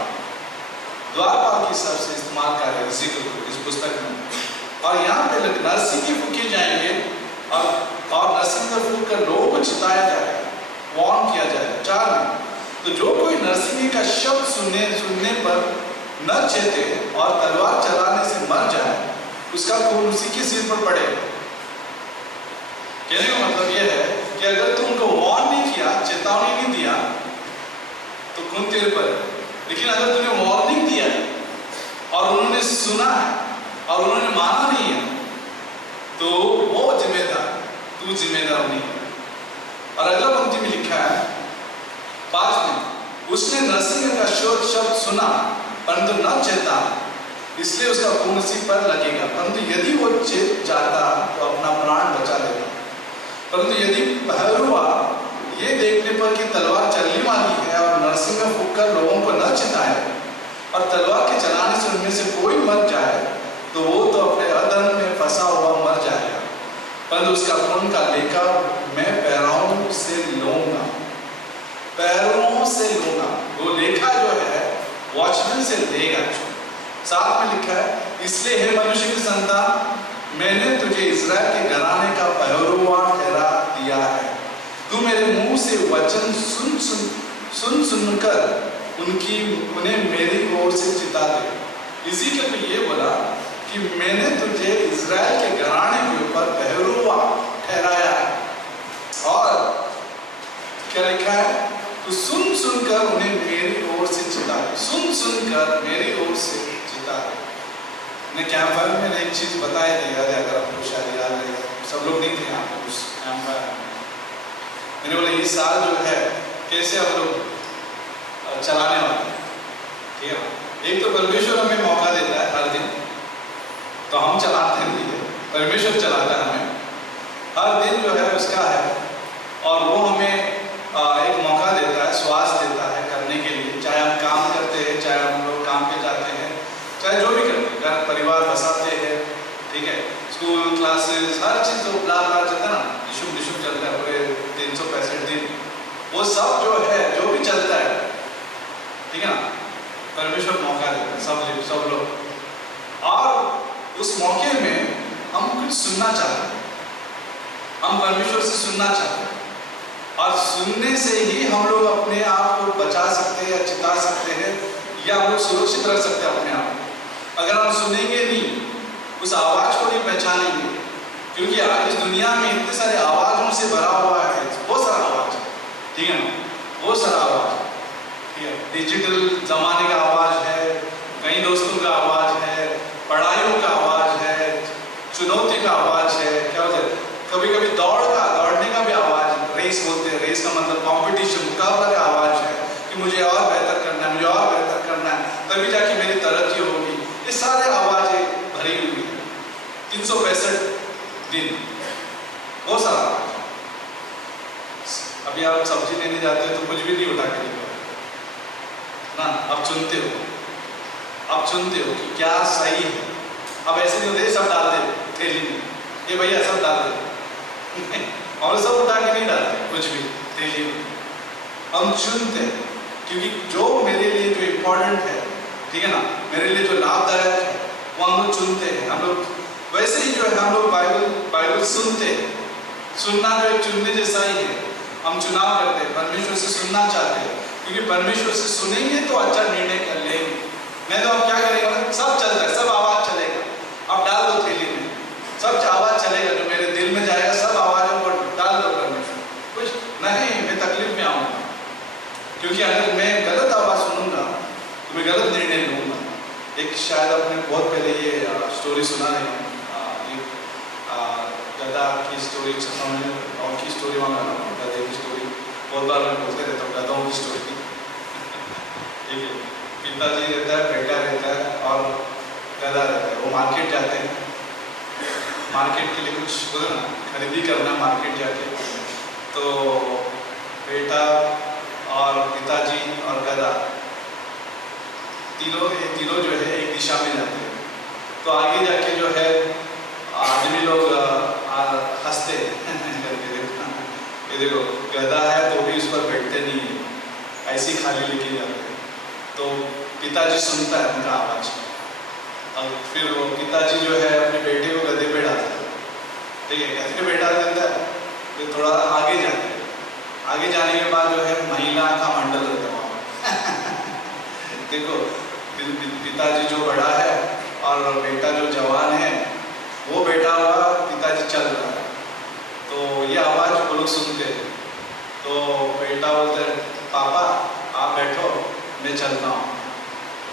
के हिसाब से इस्तेमाल कर रहे हैं इज़िकल को इस पुस्तक में। और यहाँ पे नरसिंगे फूके जाएंगे और नरसिंगा फूक कर लोगों को चिताया जाएगा, वार्न किया जाएगा। 4 में, तो जो कोई नरसिंगे का शब्द सुनने पर न चेते और तलवार चलाने से मर जाए, उसका खून उसी के सिर पर पड़ेगा। कहने का मतलब यह है कि अगर तुमको वार्न नहीं किया, चेतावनी नहीं दिया, तो खून तेरे पर है। लेकिन अगर तूने वार्निंग दिया और उन्होंने सुना है और उन्होंने माना नहीं है, तो वो जिम्मेदार, तू जिम्मेदार नहीं है। और अगला पंक्ति में लिखा है 5 में, उसने नरसिंगे का शब्द सुना परंतु न चेता, इसलिए उसका खून उसी पर लगेगा। परंतु यदि वो चेत जाता तो अपना प्राण बचा लेगा। परंतु यदि पहरुआ ये देखने पर कि तलवार चलने वाली है और नरसिंगा फूंककर लोगों को न चिताए और तलवार के चलाने से उनमें से कोई मर जाए, तो वो तो अपने अधर्म में फंसा हुआ मर जाएगा, परंतु उसका खून का लेखा मैं पैरों से लूंगा, पैरों से लूंगा। वो लेखा जो है वॉचमैन से लेगा। 7 में लिखा है, इसलिए हे मनुष्य की संतान, मैंने तुझे इजराइल के घराने का पहरुआ ठहरा दिया है। तू मेरे मुंह से वचन सुनकर उन्हें मेरी ओर से चिता दे। इसी के लिए ये बोला कि मैंने तुझे इजराइल के घराने के ऊपर पहरुआ ठहराया है। और क्या लिखा है? तो सुनकर उन्हें मेरी ओर से चिता दे, सुनकर मेरी ओर से चिता दे। मैं कैंप फायर में एक चीज बताई थी, याद है अगर आपको शायद याद है, सब लोग नहीं थे यहाँ पे उस कैंप फायर में। मैंने बोला इस साल जो है कैसे हम लोग चलाने वाले, ठीक है। एक तो परमेश्वर हमें मौका देता है हर दिन, तो हम चलाते हैं, परमेश्वर चलाता है हमें हर दिन जो है उसका है, और वो हमें एक मौका देता है, श्वास देता है करने के लिए। चाहे हम काम करते हैं, चाहे हम लोग काम पे जाते हैं, चाहे जो भी करते हैं, घर परिवार बसाते हैं, ठीक है, स्कूल क्लासेस हर चीज़ तो चलता है ना, निशुम चलता है पूरे 365 दिन। वो सब जो है जो भी चलता है, ठीक है ना, परमेश्वर मौका देता है सब लोग। और उस मौके में हम कुछ सुनना चाहते हैं, हम परमेश्वर से सुनना चाहते हैं, और सुनने से ही हम लोग अपने आप को बचा सकते हैं या चिता सकते हैं, या हम लोग सुरक्षित रख सकते हैं अपने आप को। अगर हम सुनेंगे नहीं, उस आवाज को नहीं पहचानेंगे, क्योंकि आज इस दुनिया में इतने सारे आवाजों से भरा हुआ है, बहुत सारा आवाज, ठीक है ना, बहुत सारा आवाज। डिजिटल जमाने का आवाज है, कई दोस्तों का आवाज है, पढ़ाइयों का आवाज है, चुनौती का आवाज है, क्या होता है कभी कभी दौड़ने का भी आवाज, रेस बोलते हैं, रेस का मतलब कंपटीशन, मुकाबला का आवाज है कि मुझे और बेहतर करना है, मुझे और बेहतर करना है, तभी जाके मेरी तरक्की होगी। ये सारे आवाजें भरी हुई है 365 दिन, बहुत सारा आवाज। अभी आप सब्जी लेने जाते हो तो कुछ भी नहीं उठा के निकलो ना, आप चुनते हो कि क्या सही है। अब ऐसे नहीं होते सब डाल दे थैली में, ये भैया सब डाल दे और सब उठा के नहीं डालते कुछ भी थैली में। हम चुनते हैं क्योंकि जो मेरे लिए जो इम्पोर्टेंट है, ठीक है ना, मेरे लिए जो लाभदायक है वो हम लोग चुनते हैं। हम लोग वैसे ही जो है हम लोग बाइबल सुनते हैं। सुनना जो एक चुनने जैसा ही है, हम चुनाव करते हैं, परमेश्वर से सुनना चाहते हैं क्योंकि परमेश्वर से सुनेंगे तो अच्छा निर्णय कर लेंगे। नहीं तो हम क्या करेंगे ना, सब चलता है, सब आवाज चलेगा, अब डाल दो थैली में, सब आवाज चलेगा जो मेरे दिल में जाएगा, सब आवाजों को डाल दो परमेश्वर। कुछ नहीं, मैं तकलीफ में आऊंगा क्योंकि अगर मैं गलत आवाज सुनूंगा तो मैं गलत निर्णय लूंगा। एक शायद आपने बहुत पहले ये स्टोरी सुना है, गधा की स्टोरी, और की स्टोरी वहाँ गधे की स्टोरी बहुत बार मैं बोलते रहता हूँ, गधों की स्टोरी। ठीक है, पिताजी रहता है, बेटा रहता है और गधा रहता है। वो मार्केट जाते हैं, मार्केट के लिए कुछ बोले ना खरीदी करना मार्केट जाके, तो बेटा और पिताजी और गधा तीनों जो है एक दिशा में जाते हैं। तो आगे जाके जो है आदमी लोग हंसते ये देखो गधा है तो भी उस पर बैठते नहीं है, ऐसी खाली लेके जाते हैं। तो पिताजी सुनता है उनका आवाज और फिर वो पिताजी जो है अपने बेटे को गधे पे डालता है, ठीक है, गधे पे डाल देता है। फिर थोड़ा आगे जाते हैं, आगे जाने के बाद जो है महिला का मंडल रहता है वहाँ देखो पिताजी जो बड़ा है और बेटा जो जवान है, वो बैठा हुआ, पिताजी चल रहा है। तो ये आवाज वो लोग सुनते हैं। तो बेटा बोलता है पापा आप बैठो मैं चलता हूँ,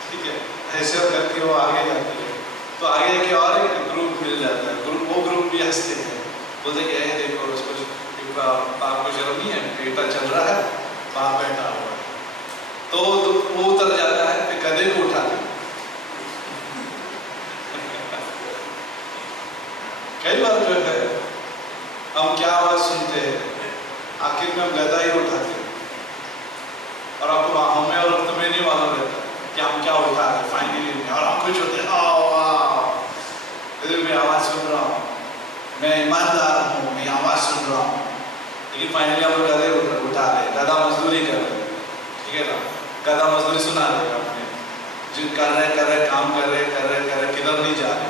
ठीक है, ऐसे करके वो आगे जाती है। तो आगे जाके और एक ग्रुप मिल जाता है, वो ग्रुप भी हंसते हैं, बोलते कि देखो उसको बाप को शर्म नहीं है, बेटा चल रहा है, बाप बैठा हुआ है। तो वो उतर जाता है, फिर गधे को उठा ले। कई बार जो है हम क्या आवाज सुनते हैं, आखिर में हम गधा ही उठाते हैं और आपको हमें और तुम्हें नहीं मालूम रहता कि हम क्या उठा रहे फाइनली, और हम खुश होते हैं मैं आवाज सुन रहा हूँ, मैं ईमानदार हूँ, मैं आवाज सुन रहा हूँ। लेकिन फाइनली हम लोग गधे उठा रहे, गधा मजदूरी कर रहे, ठीक है ना, गधा मजदूरी सुना रहे अपने, जो कर रहे काम कर रहे किधर नहीं जा रहे,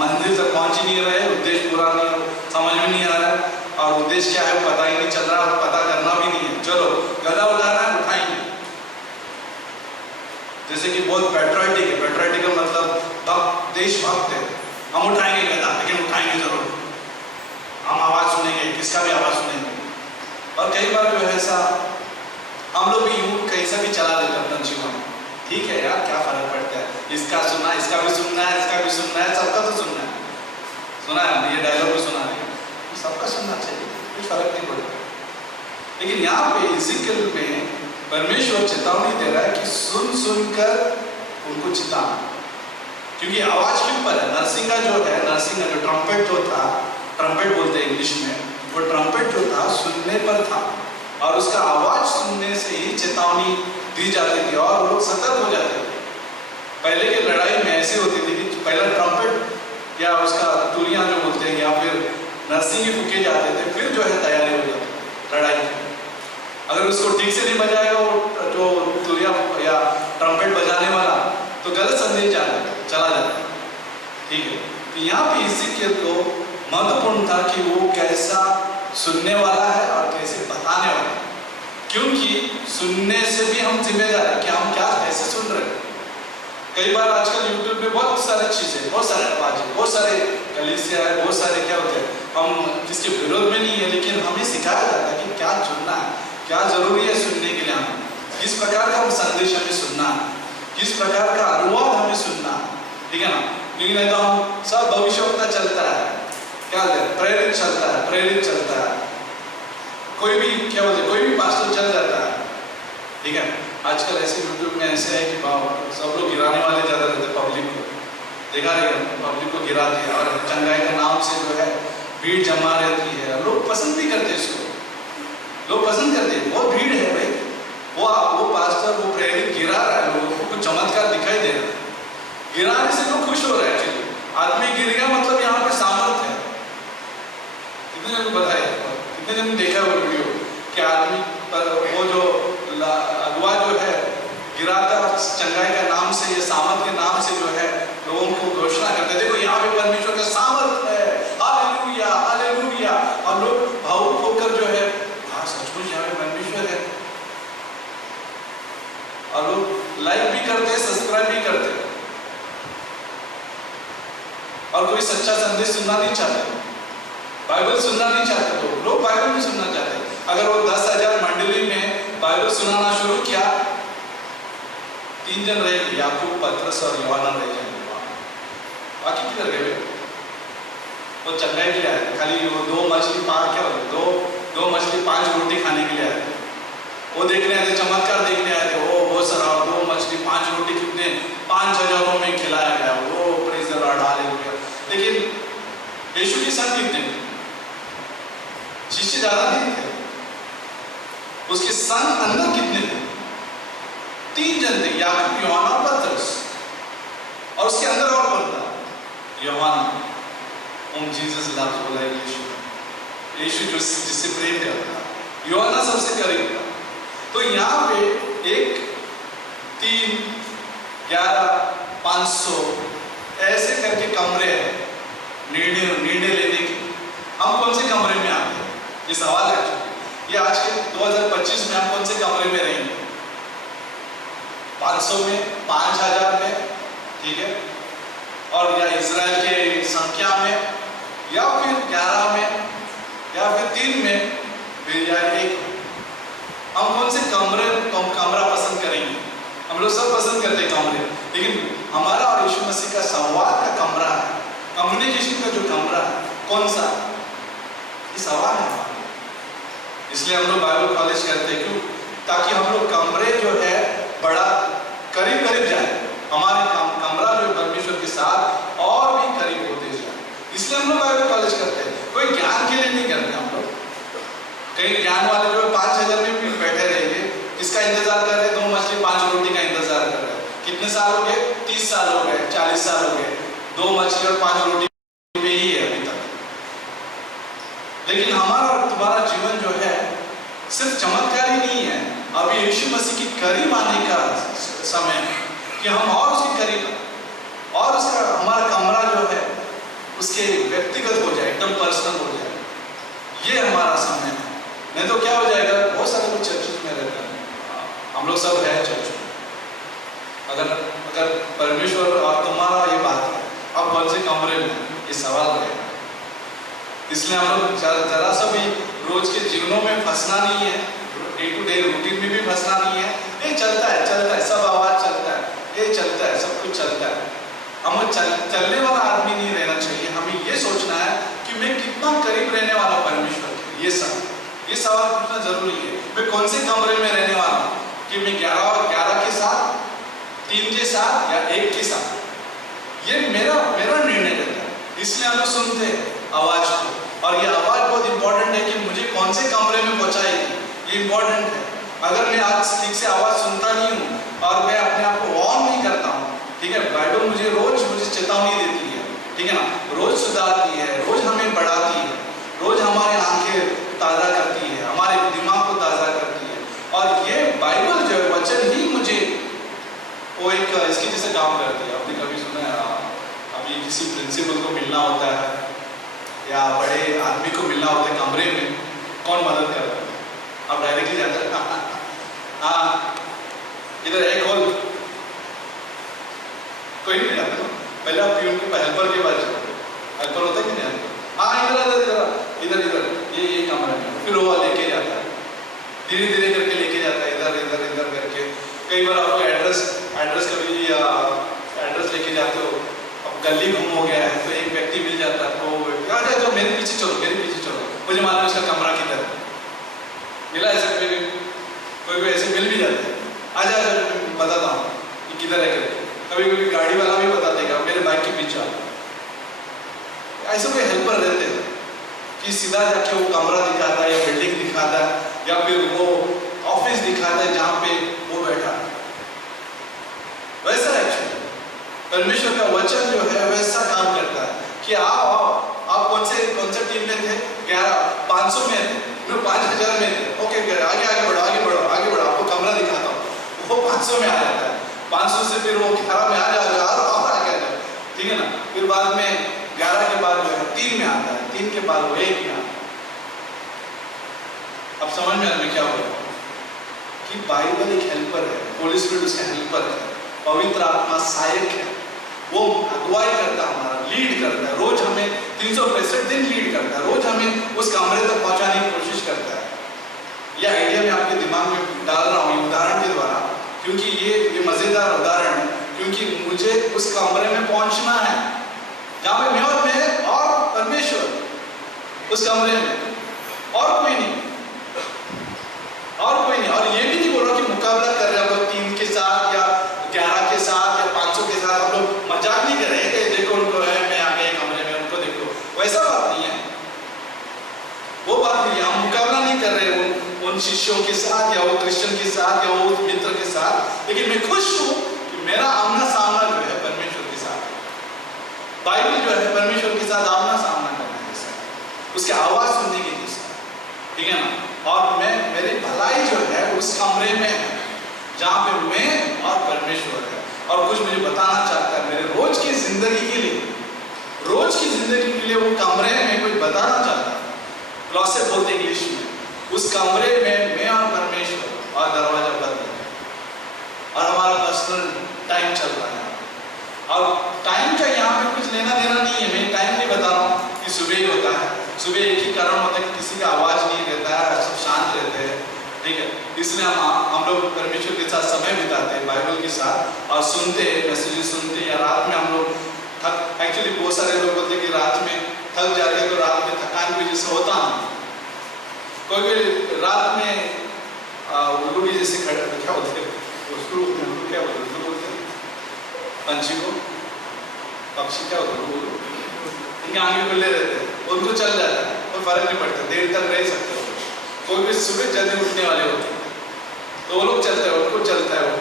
मंदिर तक पहुंच ही नहीं रहे, उद्देश्य पूरा नहीं समझ में नहीं आ रहा है, और उद्देश्य क्या है पता ही नहीं चल रहा, और पता करना भी नहीं है। चलो गधा उठाना है, उठाएंगे। जैसे कि बहुत पैट्रियोटिक है, पैट्रियोटिक का मतलब भक्त, देशभक्त है, हम उठाएंगे गधा, लेकिन उठाएंगे जरूर, हम आवाज सुनेंगे, किसका भी आवाज सुनेंगे। और कई बार जो है ऐसा हम लोग भी यूं कैसा भी चला देते अपना जीवन, ठीक है यार क्या फर्क पड़ता है, इसका सुनना, इसका भी सुनना है, इसका भी सुनना है, सबका तो सुनना है, सुना है ये डायलॉग भी सुना है, सबका सुनना चाहिए, कुछ फर्क नहीं पड़ता। लेकिन यहाँ पे इज़िकियल में परमेश्वर चेतावनी दे रहा है कि सुन सुनकर उनको चिताना, क्योंकि आवाज के ऊपर है। नरसिंह का जो है, नरसिंह का जो ट्रम्पेट जो था, ट्रम्पेट बोलते हैं इंग्लिश में, वो ट्रम्पेट जो था सुनने पर था, और उसका आवाज सुनने से ही चेतावनी दी जाती थी और लोग सतर्क हो जाते थे। पहले की लड़ाई में ऐसी होती थी कि पहला ट्रम्पेट या उसका तुरियां जो बोलते हैं, या फिर नरसिंह ही फूके जाते थे, फिर जो है तैयारी हो जाती लड़ाई की। अगर उसको ठीक से नहीं बजाएगा वो जो तुरिया या ट्रम्पेट बजाने वाला, तो गलत संदेश चला जाता, ठीक है। तो यहाँ पे इज़िकियल को महत्वपूर्ण था कि वो कैसा सुनने वाला है और कैसे बताने वाला है, क्योंकि सुनने से भी हम जिम्मेदार हैं कि हम क्या कैसे सुन रहे हैं। कई बार आजकल यूट्यूब में बहुत सारी चीजें, बहुत सारे आवाजें, बहुत सारे कलीसिया है, बहुत सारे क्या होते हैं, हम जिसके विरोध में नहीं है, लेकिन हमें सिखाया जाता है कि क्या चुनना है, क्या जरूरी है सुनने के लिए हमें। किस प्रकार का संदेश हमें सुनना है, किस प्रकार का अनुवाद हमें सुनना है, ठीक है ना। क्योंकि नहीं तो हम सब भविष्यवक्ता चलता है, क्या प्रेरित चलता है, कोई भी क्या बोलते, कोई भी पास्टर चल जाता है, ठीक है। आजकल ऐसे यूट्यूब में ऐसे है कि सब लोग गिराने वाले ज़्यादा रहते, पब्लिक को देखा रहेगा, पब्लिक को गिराते हैं और चंगाई का नाम से जो है भीड़ जमा रहती है। लोग पसंद भी करते हैं इसको, लोग पसंद करते हैं, बहुत भीड़ है भाई, वो पास्टर वो प्रेरित गिरा रहा है, लोगों को कुछ चमत्कार दिखाई दे रहा है, गिराने से लोग खुश हो रहे हैं। एक्चुअली आदमी गिर गया मतलब यहाँ पे सामर्थ है। कितने जन को बताया, कितने जन ने देखा वो वीडियो कि आदमी पर वो जो अगुआ जो है गिराता चंगाई का नाम से या सामर्थ के नाम से जो है लोगों को घोषणा करते, देखो यहाँ पे परमेश्वर का सामर्थ है, हालेलुया हालेलुया, और लोग भावुक होकर जो है हाँ सचमुच यहाँ पे परमेश्वर है, और लोग लाइक भी करते, सब्सक्राइब भी करते, और कोई सच्चा संदेश सुनना नहीं चाहते, बाइबल सुनना नहीं चाहते, तो लोग बाइबल नहीं सुनना चाहते। अगर वो 10,000 मंडली में बाइबल सुनाना शुरू किया, 3 जन रहेंगे, याकूब, पतरस और यूहन्ना रह जाएंगे, बाकी किधर गए? वो चंगाई के लिए आए, खाली वो 2 मछली 5 रोटी खाने के लिए आए, वो देखने आए थे, चमत्कार देखने आए थे, वो बहुत सारा 2 मछली 5 रोटी कितने 5,000 में खिलाया गया, वो प्रेज़ द लॉर्ड हालेलुया। लेकिन यीशु के साथ कितने शिष्य ज्यादा नहीं थे, उसके संग अंदर कितने थे? 3 जन थे, याकूब, यूहन्ना, पतरस, और उसके अंदर और कौन था? यूहन्ना, जीसस लव्स बोला यीशु जो जिससे प्रेम करता, यूहन्ना सबसे करीब था। तो यहाँ पे 1, 3, 11, 500 ऐसे करके कमरे हैं निर्णय लेने के। हम कौन से कमरे में आते हैं, ये सवाल है। ये आज के 2025 में हम कौन से कमरे में रहेंगे? 500 में, 5,000 में, ठीक है, और या इजराइल के संख्या में, या फिर 11 में, या फिर 3 में, फिर या 1। हम कौन से कमरा पसंद करेंगे? हम लोग सब पसंद करते हैं कमरे, लेकिन हमारा और यीशु मसीह का संवाद का कमरा है, कम्युनिकेशन का जो कमरा है, कौन सा? ये सवाल है हमारा। इसलिए हम लोग बाइबल कॉलेज करते हैं, क्यों? ताकि हम लोग कमरे जो है बड़ा करीब जाए, हमारे कमरा जो परमेश्वर के साथ और भी करीब होते जाए। इसलिए हम लोग बाइबल कॉलेज करते हैं, कोई ज्ञान के लिए नहीं करते हम लोग। कई ज्ञान वाले जो 5,000 में भी बैठे रहेंगे, किसका इंतजार कर रहे हैं? 2 मछली 5 रोटी का इंतजार कर रहे हैं। कितने साल हो गए? 30 साल हो गए, 40 साल हो गए, 2 मछली और 5 रोटी में ही है अभी तक। लेकिन हमारा और तुम्हारा जीवन जो है सिर्फ चमत्कार ही नहीं है, अभी यीशु मसीह की करीब आने का समय है कि हम और उसके करीब और उसका हमारा कमरा जो है उसके व्यक्तिगत हो जाए, एकदम पर्सनल हो जाए। ये हमारा समय है। नहीं तो क्या हो जाएगा, बहुत सारे लोग चर्च में रहते हैं, हम लोग सब हैं चर्च में, अगर परमेश्वर और तुम्हारा ये बात है, अब कौन से कमरे में, ये सवाल रहेगा। इसलिए हम लोग जरा सा भी रोज के जीवनों में फंसना नहीं है, डे टू डे रूटीन में भी फंसना नहीं है। ये चलता है, सब आवाज चलता है, ये चलता है, सब कुछ चलता है। हम चलने वाला आदमी नहीं रहना चाहिए। हमें ये सोचना है कि मैं कितना करीब रहने वाला परमेश्वर के। ये सवाल पूछना जरूरी है। मैं कौन से कमरे में रहने वाला हूँ, कि मैं 11 और 11 के साथ, 3 के साथ या 1 के साथ, ये मेरा निर्णय रहता है। इसलिए हम लोग सुनते हैं आवाज को, और ये आवाज बहुत इंपॉर्टेंट है कि मुझे कौन से कमरे में पहुंचाएगी, ये इंपॉर्टेंट है। अगर मैं आज ठीक से आवाज सुनता नहीं हूँ और मैं अपने आप को ऑन नहीं करता हूँ, ठीक है, बाइबल मुझे चेतावनी देती है, ठीक है ना, रोज सुधारती है, रोज हमें बढ़ाती है, रोज हमारे आंखें ताज़ा करती है, हमारे दिमाग को ताज़ा करती है। और ये बाइबल जो है वचन ही मुझे वो एक इसके जैसे काम करती है। आपने कभी सुना है, अभी किसी प्रिंसिपल को मिलना होता है या बड़े आदमी को मिलना होता है कमरे में, कौन मदद करता है? आप डायरेक्टली जाते हैं, हाँ इधर एक होल, कोई नहीं जाता ना, पहले आप प्यून के हेल्पर के पास जाते, हेल्पर होता है कि नहीं? हाँ इधर ये कमरा में, फिर वो लेके जाता है, धीरे धीरे करके लेके जाता है, इधर करके कई बार आपको एड्रेस कभी एड्रेस लेके जाते हो, अब गली गुम हो गया है तो एक व्यक्ति मिल जाता है, तो आ जाए तो मेरे पीछे चलो, मुझे मालूम है उसका कमरा किधर है। मिला ऐसे कोई ऐसे मिल भी जाते हैं, आ जाए बताता हूँ कि किधर है करके। कभी गाड़ी वाला भी बता देगा मेरे बाइक के पीछे। ऐसे कोई हेल्पर रहते हैं कि सीधा जाके वो कमरा दिखाता है या बिल्डिंग दिखाता है या फिर वो ऑफिस दिखाता है जहाँ पे वो बैठा है। वैसा एक्चुअली परमेश्वर का वचन जो है वैसा काम करता है कि आओ आप कौन से टीम में थे? 500 में थे, 5000 में थे, ओके आगे बढ़ो, आपको कमरा दिखाता हूँ। वो 500 में आ जाता है, 500 से फिर वो 11 में आ जाएगा और आगे आ जाए, ठीक है ना। फिर बाद में 11 के बाद जो है 3 में आता है, 3 के बाद वो 1 में आता है। अब समझ में आने क्या हुआ कि बाइबल एक हेल्पर है, होली स्पिरिट उसका हेल्पर है, पवित्र आत्मा सहायक है, वो अगुवाई करता है, हमारा लीड करता है, रोज हमें 365 दिन लीड करता है, रोज हमें उस कमरे तक पहुंचाने की कोशिश करता है। यह आइडिया मैं आपके दिमाग में डाल रहा हूँ उदाहरण के द्वारा, क्योंकि ये मजेदार उदाहरण है, क्योंकि मुझे उस कमरे में पहुंचना है जहाँ पे मैं और परमेश्वर उस कमरे में, और कोई नहीं। और ये भी नहीं बोल रहा कि मुकाबला कर रहे हैं हम 3 के साथ या 11 के साथ या 500 के साथ, हम लोग मजाक नहीं कर रहे हैं कि देखो उनको है, मैं आ गया कमरे में, उनको देखो, वैसा बात नहीं है, वो बात नहीं है। हम मुकाबला नहीं कर रहे उन शिष्यों के साथ या वो क्रिश्चियन के साथ या वो मित्र के साथ, लेकिन मैं खुश हूं कि मेरा आमना सामना जो है परमेश्वर के साथ, बाइबल जो है परमेश्वर के साथ आमना सामना करने जैसा, उसकी आवाज सुनने की जैसा, ठीक है ना। और मेरी भलाई जो है उस कमरे में है जहाँ पे मैं और परमेश्वर है, और कुछ मुझे बताना चाहता है मेरे रोज की जिंदगी के लिए वो कमरे में कुछ बताना चाहता है। क्लॉसेट बोलते इंग्लिश में, उस कमरे में मैं और परमेश्वर और दरवाजा बंद है और हमारा पर्सनल टाइम चल रहा है। और टाइम का यहाँ पे कुछ लेना देना नहीं है, मैं टाइम नहीं बता रहा हूँ कि सुबह ही होता है, सुबह एक ही कारण होता है कि किसी का आवाज नहीं रहता है, सब शांत रहते हैं, ठीक है। इसलिए हम लोग परमेश्वर के साथ समय बिताते हैं, बाइबल के साथ, और सुनते हैं, मैसेजेस सुनते हैं, या रात में हम लोग एक्चुअली बहुत सारे लोग होते हैं कि रात में थक जाते हैं, तो रात में थकान की वजह से होता नहीं, कोई रात में उल्लू की जैसे खड़े क्या बोलते हैं उसको, क्या बोलते हैं पंछी को, पक्षी क्या होता है, इनके आंखें खुले रहते हैं, उनको चल जाता है, कोई फर्क नहीं पड़ता, देर तक रह सकते हो। कोई भी सुबह जल्दी उठने वाले होते हैं तो वो लोग चलते हैं, उनको चलता है वो।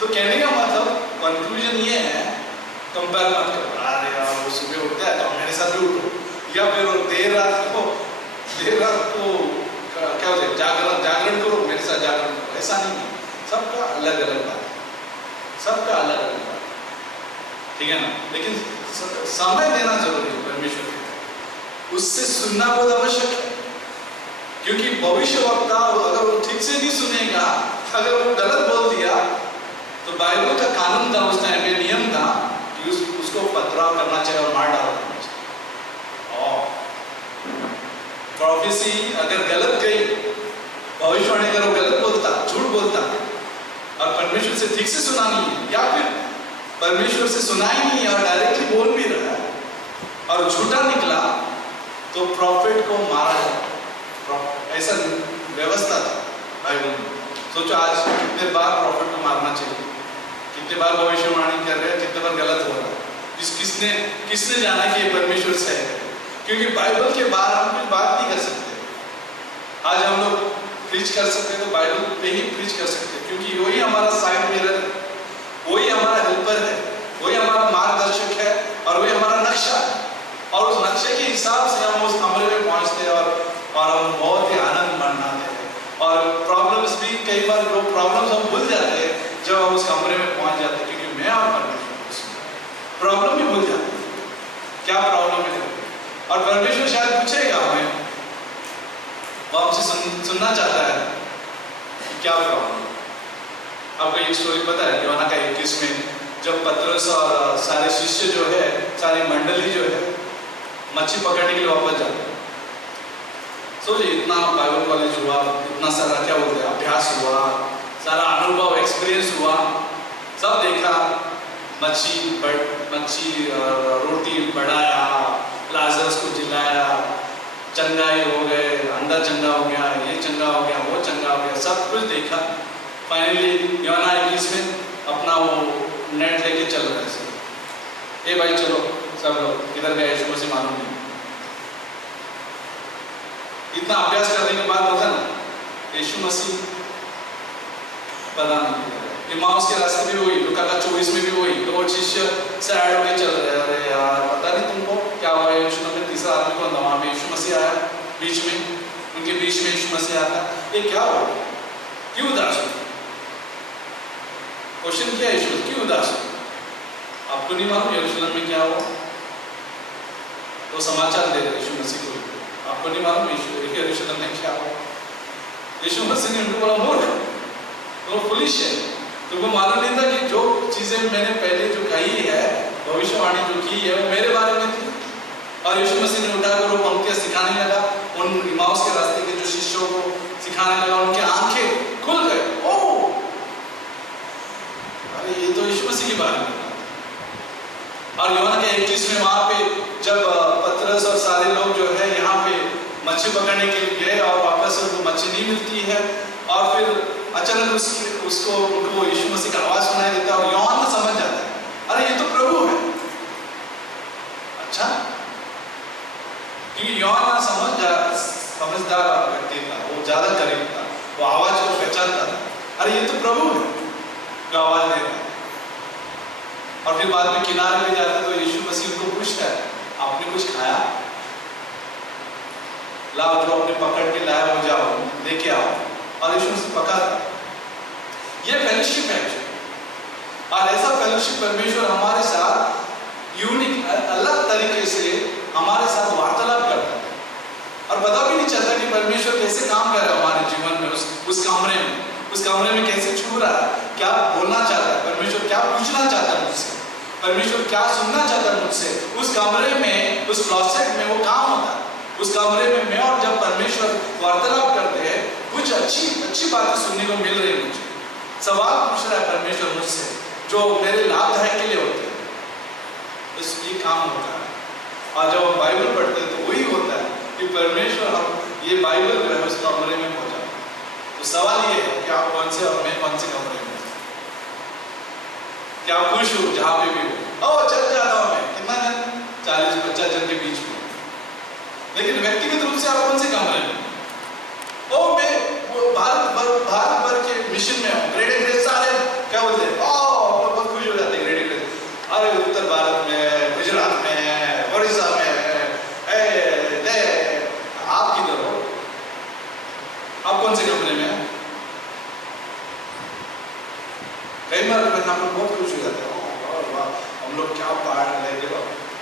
तो कहने का मतलब कंक्लूजन ये है, कंपेयर मत करो, अरे यार वो सुबह उठता है तो मेरे साथ भी उठो, या फिर वो देर रात को क्या होता है जागरण करो, मेरे साथ जागरण करो, ऐसा नहीं है। सबका अलग अलग बात है, सबका अलग अलग बात है, ठीक है ना। लेकिन समय देना जरूरी है परमेश्वर को, उससे सुनना बहुत आवश्यक है, क्योंकि भविष्यवक्ता अगर वो ठीक से नहीं सुनेगा, अगर वो गलत बोल दिया, तो बाइबल का कानून था उस टाइम पे, नियम था कि उसको पथराव करना चाहिए और मार डालना चाहिए। और प्रोफेसी अगर गलत गई, भविष्यवाणी अगर वो गलत बोलता, झूठ बोलता, और परमेश्वर से ठीक से सुना नहीं है, या फिर परमेश्वर से सुना ही नहीं है और डायरेक्टली बोल भी रहा है और झूठा निकला, तो प्रॉफिट को मारा जाए, ऐसा व्यवस्था था बाइबल में। सोचो आज कितने बार प्रॉफिट को मारना चाहिए, कितने बार भविष्यवाणी कर रहे हैं, कितने बार गलत हो रहा है, किसने जाना कि ये परमेश्वर से है, क्योंकि बाइबल के बाहर हम कुछ बात नहीं कर सकते। आज हम लोग प्रीच कर सकते हैं तो बाइबल पे ही प्रीच कर सकते हैं, क्योंकि वही हमारा साइड मिरर है, वही हमारा हेल्पर है, वही हमारा मार्गदर्शक है, और वही हमारा नक्शा है, और उस नक्शे के हिसाब से हम उस कमरे में पहुंचते हैं और हम बहुत ही आनंद मनाते हैं। और प्रॉब्लम्स भी कई बार प्रॉब्लम्स हम भूल जाते हैं जब हम उस कमरे में पहुंच जाते हैं, क्योंकि मैं और परमेश्वर प्रॉब्लम भी भूल जाते हैं क्या प्रॉब्लम है, और परमेश्वर शायद पूछेगा हमें, वो हमसे सुनना चाहता है कि क्या प्रॉब्लम। आपको एक स्टोरी पता है यूहन्ना का 21 में, जब पतरस और सारे शिष्य जो है, सारी मंडली जो है मच्छी पकड़ने के लिए वापस जाते हैं। सोचिए इतना बाइबल कॉलेज हुआ, इतना सारा क्या बोलते हैं अभ्यास हुआ, सारा अनुभव एक्सपीरियंस हुआ, सब देखा, मच्छी रोटी बढ़ाया, लाजरस को जिलाया, चंगाई हो गए, अंडा चंगा हो गया, ये चंगा हो गया, वो चंगा हो गया, सब कुछ देखा। फाइनली यूहन्ना 21 में अपना वो नेट लेके चल रहे थे। ए भाई चलो सब लोग इधर गए, यीशु मसीह मालूम नहीं। इतना अभ्यास करने के बाद होता ना, यीशु मसीह पता नहीं, इमाउस के रास्ते में भी वही, लूका का 24 में भी वही, तो वो शिष्य सैड होके चल रहे, अरे यार पता नहीं तुमको क्या हुआ। यीशु में तीसरा आदमी कौन था वहाँ में? यीशु मसीह आया बीच में, उनके बीच में यीशु मसीह आता, ये क्या हुआ, क्यों उदास हो? क्वेश्चन किया यीशु, क्यों उदास हो? आपको नहीं मालूम यरूशलेम में क्या हुआ? तो समाचार दे रहे यीशु मसीह को, आपको नहीं मालूम यरूशलेम में क्या हुआ? यीशु मसीह ने उनको बोला मूर्ख, तो पुलिस है, तुमको मालूम नहीं था कि जो चीजें मैंने पहले जो कही है, भविष्यवाणी जो की है वो मेरे बारे में थी। और यीशु मसीह ने उठाकर वो पंक्तियां सिखाने लगा, उन इमाउस के रास्ते के जो शिष्यों को सिखाने लगा, उनकी आंखें खुल गए, ओह अरे ये तो यीशु मसीह की बात है। और यूहन्ना के 21 में वहां पे जब पतरस और सारे लोग जो है यहाँ पे मच्छी पकड़ने के लिए गए और वापस से उनको मच्छी नहीं मिलती है, और फिर अचानक उसको उनको यीशु मसीह का आवाज सुनाई देता है और यूहन्ना समझ जाता है, अरे ये तो प्रभु है। अच्छा, क्योंकि यूहन्ना समझदार व्यक्ति था, वो ज्यादा करीब था, वो आवाज को पहचानता था, अरे ये तो प्रभु है जो आवाज दे रहा है। और फिर बाद में किनारे पे जाते तो यीशु मसीह उनको पूछता है, आपने कुछ खाया? लाओ, जो आपने पकड़ के लाया हो जाओ लेके आओ। और यीशु मसीह पकाता। ये फेलोशिप है, और ऐसा फेलोशिप परमेश्वर हमारे साथ यूनिक अलग तरीके से हमारे साथ वार्तालाप करता है, और पता भी नहीं चलता कि परमेश्वर कैसे काम कर रहा है हमारे जीवन में, उस कमरे में कैसे छू रहा है, क्या बोलना चाहता है परमेश्वर, क्या पूछना चाहता है मुझसे, परमेश्वर क्या सुनना चाहता है मुझसे। उस कमरे में, उस क्लॉसेट में वो काम होता है, उस कमरे में मैं और जब परमेश्वर वार्तालाप करते हैं, कुछ अच्छी बातें सुनने को मिल रही है। मुझे सवाल पूछ रहा है परमेश्वर मुझसे, जो मेरे लाभदायक के लिए होते हैं, बस ये काम होता है। और जब हम बाइबल पढ़ते हैं तो वही होता है कि परमेश्वर हम ये बाइबल जो है उस कमरे में पहुंचा। तो सवाल ये है कि आप कौन से और मैं कौन से कमरे में, क्या खुश हूँ जहाँ पे भी हो, चल जाता हूँ मैं, कितना जन, 40-50 जन के बीच में, लेकिन व्यक्तिगत रूप से आप कौन से कमरे में? मैं भारत भर के मिशन में हूँ, ग्रेड सारे क्या बोलते हैं, बहुत खुश हो जाते हैं ग्रेड, अरे उत्तर भारत में, गुजरात में, उड़ीसा में, आप किधर हो? आप कौन से कमरे में हैं? कई बार हम लोग बहुत खुश हो जाते हैं, हम लोग क्या पार लेके,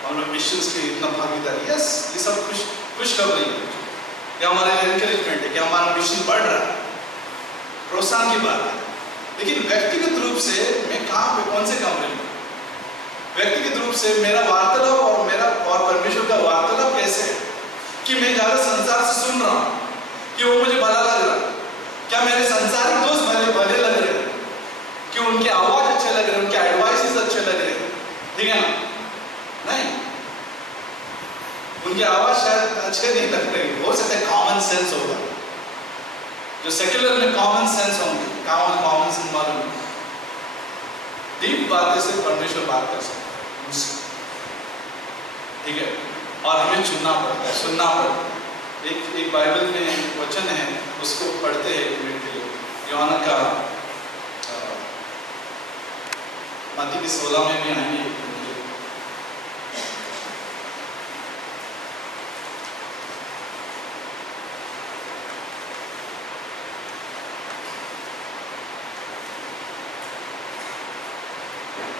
हम लोग मिशन के इतना भागीदारी, यस, ये सब खुशखबरी है, ये हमारे लिए एनकरेजमेंट है कि हमारा मिशन बढ़ रहा है, प्रोत्साहन की बात है। लेकिन व्यक्तिगत रूप से मैं कहाँ पे, कौन से कमरे में? व्यक्तिगत रूप से मेरा वार्तालाप और परमेश्वर का वार्तालाप कैसे है कि मैं ज्यादा संसार से सुन रहा हूँ कि वो मुझे भला लग रहा है, क्या मेरे संसारिक दोस्त भले लग रहे हैं, कि उनके आवाज अच्छे लग रहे हैं, उनके एडवाइसेस अच्छे लग रहे हैं, ठीक है ना? नहीं, उनकी आवाज शायद अच्छे नहीं लग रही, हो सकता है कॉमन सेंस होगा, जो सेक्युलर में कॉमन सेंस होंगे, कॉमन सेंस मालूम, डीप बातें से परमेश्वर बात कर सकता है मुझसे, ठीक है? और हमें चुनना पड़ता है, सुनना पड़ता है। एक बाइबल में वचन है, उसको पढ़ते हैं एक मिनट के लिए, यूहन्ना का मत्ती 16 में भी आएंगे।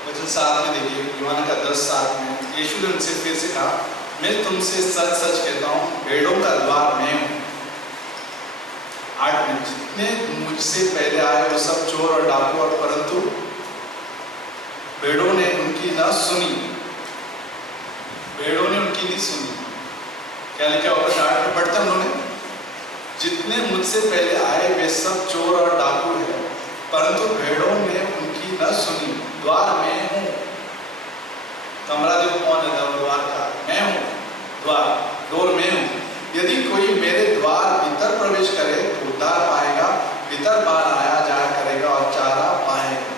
वचन 7 में देखिए, यूहन्ना का 10:7 में यीशु ने उनसे फिर से कहा, मैं तुमसे सच सच कहता हूँ, भेड़ों का द्वार मैं हूँ। 8 में, जितने मुझसे पहले आए वो सब चोर और डाकू, और परंतु भेड़ों ने उनकी ना सुनी, भेड़ों ने उनकी नहीं सुनी। क्या लिखा होगा 8 में पढ़ते हैं उन्होंने, जितने मुझसे पहले आए वे सब चोर और डाकू है, परंतु भेड़ों ने उनकी न सुनी। द्वार मैं हूँ। कमरा जो कौन है द्वार का? मैं हूँ द्वार, डोर मैं हूँ। यदि कोई मेरे द्वार भीतर प्रवेश करे तो उद्धार पाएगा, भीतर बाहर आया जाया करेगा और चारा पाएगा।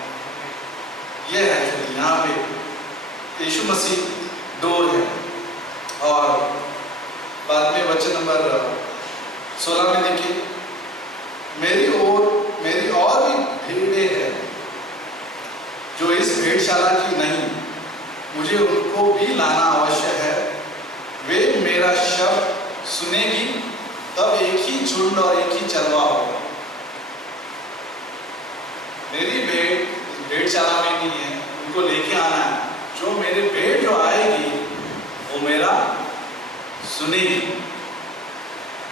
ये है जो यहाँ पे यीशु मसीह डोर है। और बाद में वचन नंबर 16 में देखिए, मेरी और भी भेड़ें हैं जो इस भेड़शाला की नहीं, मुझे उनको भी लाना आवश्यक है। वे मेरा शब्द सुनेगी, तब एक ही झुंड और एक ही चरवाहा होगा। मेरी भेड़शाला में नहीं है, उनको लेके आना है। जो मेरे भेड़ जो आएगी वो मेरा सुनेगी।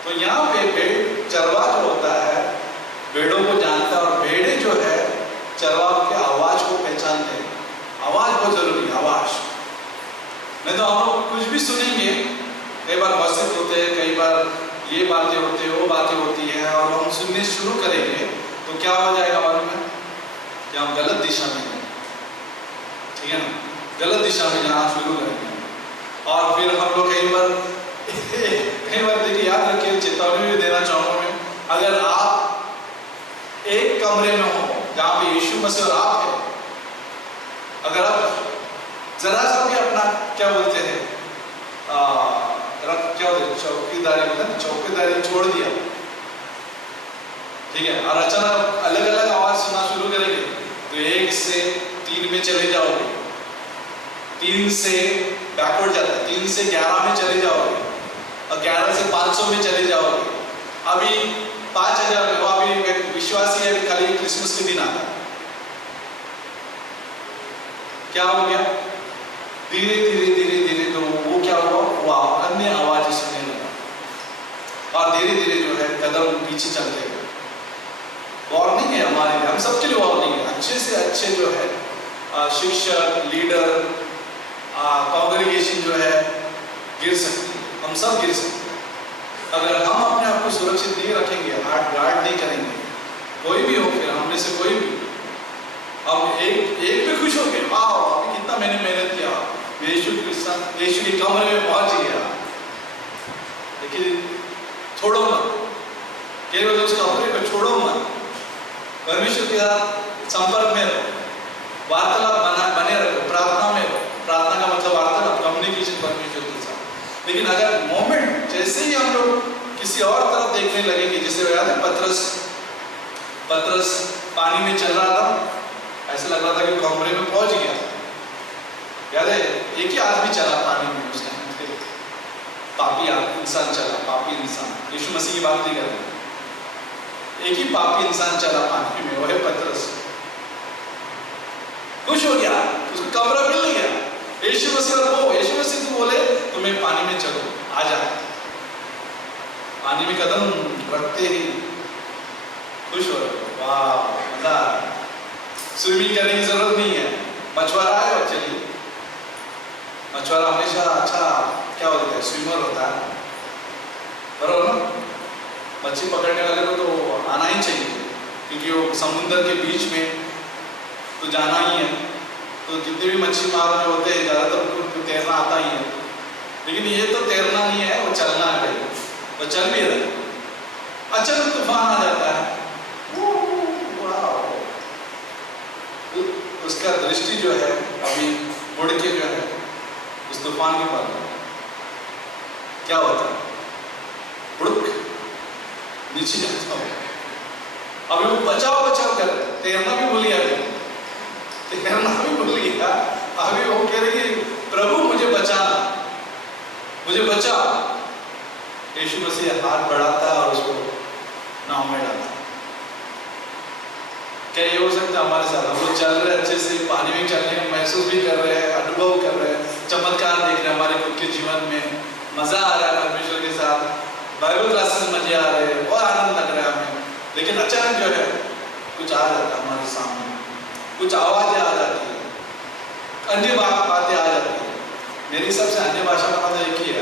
तो यहाँ पे भेड़ चरवाहा जो होता है भेड़ों को जानता है, और भेड़े जो है चरवाहा के आवाज को पहचानते हैं। आवाज बहुत जरूरी है, आवाज। नहीं तो हम लोग कुछ भी सुनेंगे, कई बार बहस होते हैं, कई बार ये बातें होती है, वो बातें होती है, और हम सुनने शुरू करेंगे तो क्या हो जाएगा मालूम है कि हम गलत दिशा में हैं। ठीक है ना, गलत दिशा में जाना शुरू करेंगे। और फिर हम लोग कई बार देखिए, याद रखिए, चेतावनी भी देना चाहूंगा मैं, अगर आप एक कमरे में हो जहाँ पे यीशु मसीह और आप है, अगर आप जरा सा भी अपना क्या बोलते हैं क्या बोलते, चौकीदारी छोड़ दिया, ठीक है, और अचानक अलग अलग आवाज सुनना शुरू करेंगे तो 1 से 3 में चले जाओगे, 3 से बैकवर्ड जाता है, 3 से 11 में चले जाओगे, और 11 से 500 में चले जाओगे। अभी 5000 में हो, अभी विश्वासी है, खाली क्रिसमस के दिन आता है। क्या हो गया? धीरे धीरे तो वो क्या हुआ, वो अन्य आवाज सुनने लगा, और धीरे धीरे जो है कदम पीछे चलते गए। वार्निंग है हमारे लिए, हम सबके लिए वार्निंग है। अच्छे से अच्छे जो है शिक्षक, लीडर, कांग्रेगेशन जो है गिर सकती है, हम सब गिर सकते हैं अगर हम अपने आप को सुरक्षित नहीं रखेंगे, हार्ट गार्ड नहीं करेंगे। कोई भी हो, फिर हमने से कोई भी, हम एक पे खुश हो गए, वाह अभी कितना मैंने मेहनत किया, यीशु के कमरे में पहुंच गया, लेकिन छोड़ो मत, केवल उस कमरे को छोड़ो मत, परमेश्वर के साथ संपर्क में रहो, वार्तालाप बने रहो, प्रार्थना में रहो। प्रार्थना का मतलब वार्तालाप, कम्युनिकेशन परमेश्वर के साथ। लेकिन अगर मोमेंट जैसे ही हम लोग किसी और तरफ देखने लगेंगे, जैसे याद है पतरस पानी में चल रहा था, ऐसा लग रहा था कि कमरे में पहुंच गया। याद है, एक ही आदमी चला पानी में उस टाइम पे, पापी इंसान चला, पापी इंसान, यीशु मसीह की बात नहीं कर रहे, एक ही पापी इंसान चला पानी में, वो है पतरस। खुश हो गया, उसको कमरा मिल गया। यीशु मसीह को बोले तुम्हें पानी में चलो, आ जा। पानी में कदम रखते ही खुश हो रहे, वाह मजा। स्विमिंग करने की जरूरत नहीं है, मछुआरा है और चलिए, मछुआरा हमेशा अच्छा क्या होता है, स्विमर होता है, बराबर ना। मच्छी पकड़ने वाले को तो आना ही चाहिए, क्योंकि वो समुद्र के बीच में तो जाना ही है। तो जितने भी मच्छी मारने होते हैं ज़्यादातर उनको तैरना आता ही है, लेकिन ये तो तैरना नहीं है, वो चलना है भाई, वो चल भी रहे। अचानक तूफान आ जाता है, उसका दृष्टि जो है अभी मुड़ के जो है उस तूफान के पास क्या होता है, बुड़क नीचे जाता है। अभी वो बचाओ कर रहे, तैरना भी भूल गया, तैरना भी भूल गया। अभी वो कह रहे कि प्रभु मुझे बचाना, मुझे बचा। यीशु मसीह हाथ बढ़ाता है और उसको नाव में डालता। क्या ये हो सकता है हमारे साथ? हम लोग चल रहे अच्छे से, पानी में चल रहे, महसूस भी कर रहे हैं, अनुभव कर रहे हैं, चमत्कार देख रहे हैं हमारे खुद के जीवन में, मजा आ रहा है परमेश्वर के साथ, बाइबल क्लासेस में मजे आ रहे हैं, और आनंद लग रहा है हमें। लेकिन अचानक जो है कुछ आ जाता है हमारे सामने, कुछ आवाजें आ जाती है, अन्य बातें आ जाती है। मेरी सबसे अन्य भाषा का मतलब एक ही है,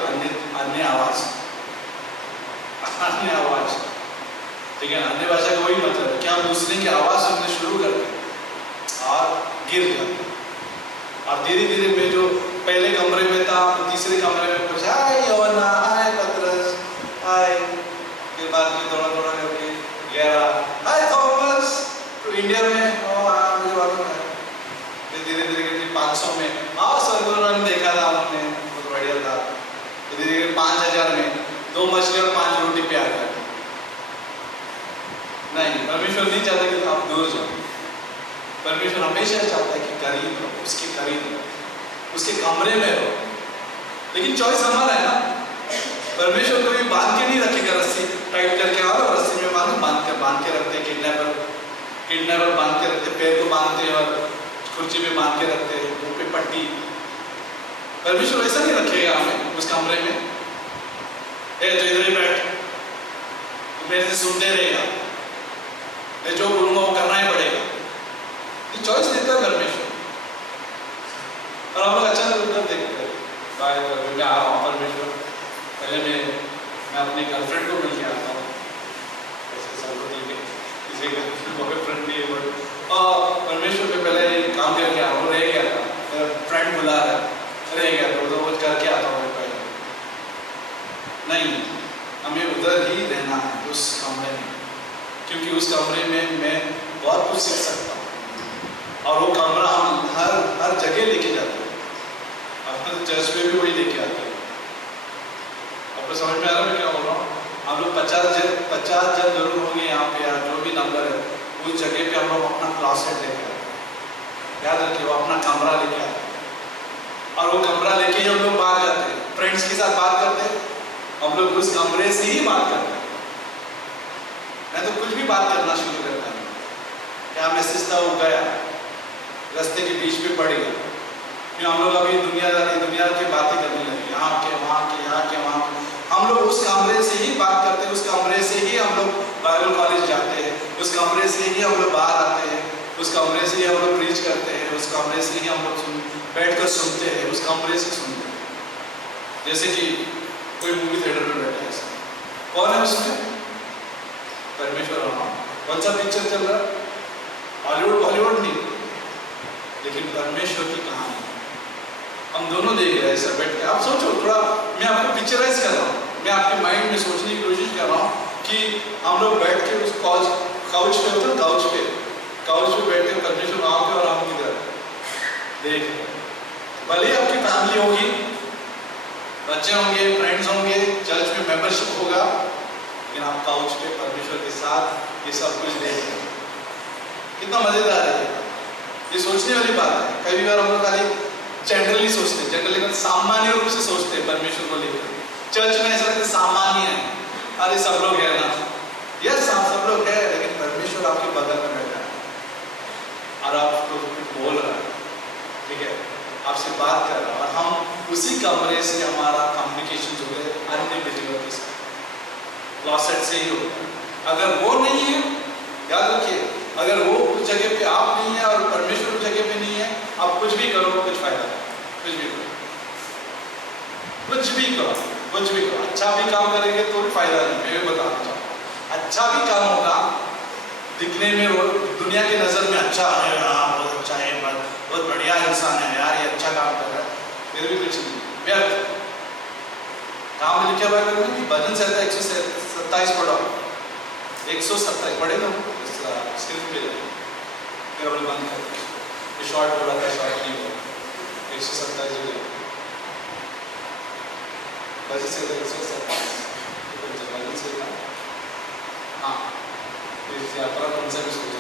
अन्य आवाज, अन्य आवाज। ठीक है, अन्य भाषा का वही मतलब क्या हम दूसरे की आवाज़ सुनने शुरू करते हैं और गिर जाते हैं। और धीरे धीरे मैं जो पहले कमरे में था तो तीसरे कमरे में पूछा, हाय योना, हाय पतरस, हाय, फिर बाद में थोड़ा थोड़ा करके गहरा, हाय थॉमस, तो इंडिया में मुझे मालूम है। फिर धीरे धीरे करके 500 में स्वर्गलोक देखा था हमने, बहुत बढ़िया था। धीरे धीरे 5000 में 2 मछली और 5 रोटी पे आ गया। नहीं, परमेश्वर नहीं चाहता कि आप दूर जाओ। परमेश्वर हमेशा चाहता है कि करीब रहो, उसके करीब रहो, उसके कमरे में रहो। लेकिन चॉइस हमारा है ना। परमेश्वर कभी बांध के नहीं रखेगा, रस्सी टाइट करके और रस्सी में बांध के रखते, किडनैपर बांध के रखते, पैर को बांधते और कुर्सी पे बांध के रखते, मुंह पे पट्टी। परमेश्वर ऐसा नहीं रखेगा हमें उस कमरे में। तो इधर ही बैठ, मेरे से सुनते रहेगा, मैं जो बोलूंगा वो करना ही पड़ेगा। ये चॉइस देता है परमेश्वर। और हम लोग अच्छा उधर देखते हैं, मैं आ रहा हूँ परमेश्वर, पहले मैं अपनी गर्लफ्रेंड को मिल के आता हूँ, ऐसे सब ठीक है, किसी का बॉयफ्रेंड नहीं है, और परमेश्वर में पहले काम करके आ रहा हूँ, रह गया था, मेरा फ्रेंड बुला रहा है, रह गया था, उधर वो करके आता हूँ पहले। नहीं, हमें उधर ही रहना है, उस कमरे में, क्योंकि उस कमरे में मैं बहुत कुछ सीख सकता हूँ। और वो कमरा हम हर जगह लेके जाते हैं। अपने चर्च में भी वही लेके आते हैं। आपको समझ में आ रहा है मैं क्या बोल रहा हूँ? हम लोग 50 जन जरूर होंगे यहाँ पे, या जो भी नंबर है, उस जगह पे हम लोग अपना क्लॉसेट लेके आते हैं। याद रखिए, वो अपना कमरा लेके आते हैं, और वो कमरा लेके ही हम लोग बाहर जाते हैं, फ्रेंड्स के साथ बात करते हैं। हम लोग उस कमरे से ही बात करते हैं। मैं तो कुछ भी बात करना शुरू करता हूँ, क्या मैसेज था वो गया, रास्ते के बीच में पड़ गया। फिर हम लोग अभी दुनिया की बातें करने लगे, यहाँ के वहाँ के, यहाँ के वहाँ के। हम लोग उस कमरे से ही बात करते हैं, उस कमरे से ही हम लोग बाइबल कॉलेज जाते हैं, उस कमरे से ही हम लोग बाहर आते हैं, उस कमरे से ही हम लोग प्रीच करते हैं, उस कमरे से ही हम लोग बैठ कर सुनते हैं, उस कमरे से सुनते हैं। जैसे कि कोई मूवी थिएटर में बैठा है, कौन है उसमें? परमेश्वर। कौन सा पिक्चर चल रहा है? हॉलीवुड नहीं, लेकिन परमेश्वर की कहानी हम दोनों देख रहे हैं ऐसा बैठ के। आप सोचो थोड़ा, मैं आपको पिक्चराइज कर रहा हूँ, मैं आपके माइंड में सोचने की कोशिश कर रहा हूँ कि हम लोग बैठ के उस काउच पे होते, काउच पे बैठ के परमेश्वर वहाँ पे और हम इधर देख। भले आपकी फैमिली होगी, बच्चे होंगे, फ्रेंड्स होंगे, चर्च में मेंबरशिप होगा, लेकिन आप काउच पे परमेश्वर के साथ ये सब कुछ देख रहे हैं। कितना मजेदार है ये सोचने वाली बात है। कई बार हम लोग खाली जनरली सोचते हैं, जनरली सामान्य रूप से सोचते हैं परमेश्वर को लेकर। चर्च में ऐसा सामान्य है, अरे सब लोग है ना, यस सब लोग है, लेकिन परमेश्वर आपके बगल में बैठा है और आपको कुछ बोल रहा है, ठीक है, आपसे बात कर रहा है, और हम उसी कमरे से हमारा कम्युनिकेशन जो है अन्य बिलीवर के साथ क्लॉसेट से ही होता है। अगर वो नहीं है, याद रखिए, अगर वो उस जगह पे आप नहीं है और परमेश्वर उस जगह पे नहीं है, आप कुछ भी करो कुछ फायदा नहीं, कुछ भी करो, अच्छा भी काम करेंगे तो भी फायदा नहीं। मैं बताना चाहता हूँ, अच्छा भी काम होगा, दिखने में वो दुनिया की नजर में अच्छा है, बहुत अच्छा है, बहुत बढ़िया इंसान है यार, ये अच्छा काम कर रहा है, फिर भी कुछ नहीं, व्यर्थ काम में। लिखा हुआ है कि भजन संहिता 127 पढ़ो, 127 पढ़े ना स्क्रीन पे, फिर अपने बंद कर, शॉर्ट बोला था, शॉर्ट नहीं बोला, 127 जो है भजन संहिता 127 भजन संहिता, हाँ इस यात्रा कौन सा भी सोचो।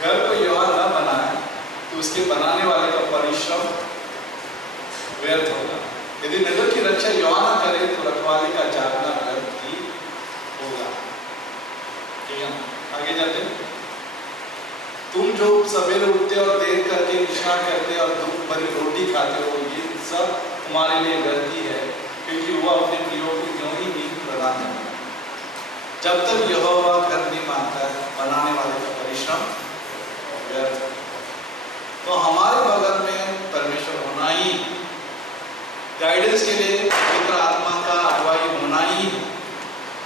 घर को यहोवा न बनाए तो उसके बनाने वाले का परिश्रम व्यर्थ होगा। यदि नगर की रक्षा यहोवा न करे तो रखवाले का जागना व्यर्थ ही होगा। ठीक है, आगे जाते हैं। तुम जो सवेरे उठते और देर करके विश्राम करते और दुख भरी रोटी खाते हो, ये सब तुम्हारे लिए व्यर्थ ही है, क्योंकि वह अपने प्रियों को क्यों ही नींद प्रदान करता है। जब तक यहोवा घर नहीं बांधता है, बनाने वाले का परिश्रम व्यर्थ। तो हमारे बगल में परमेश्वर होना ही, गाइडेंस के लिए पवित्र आत्मा का अगुवाई होना ही।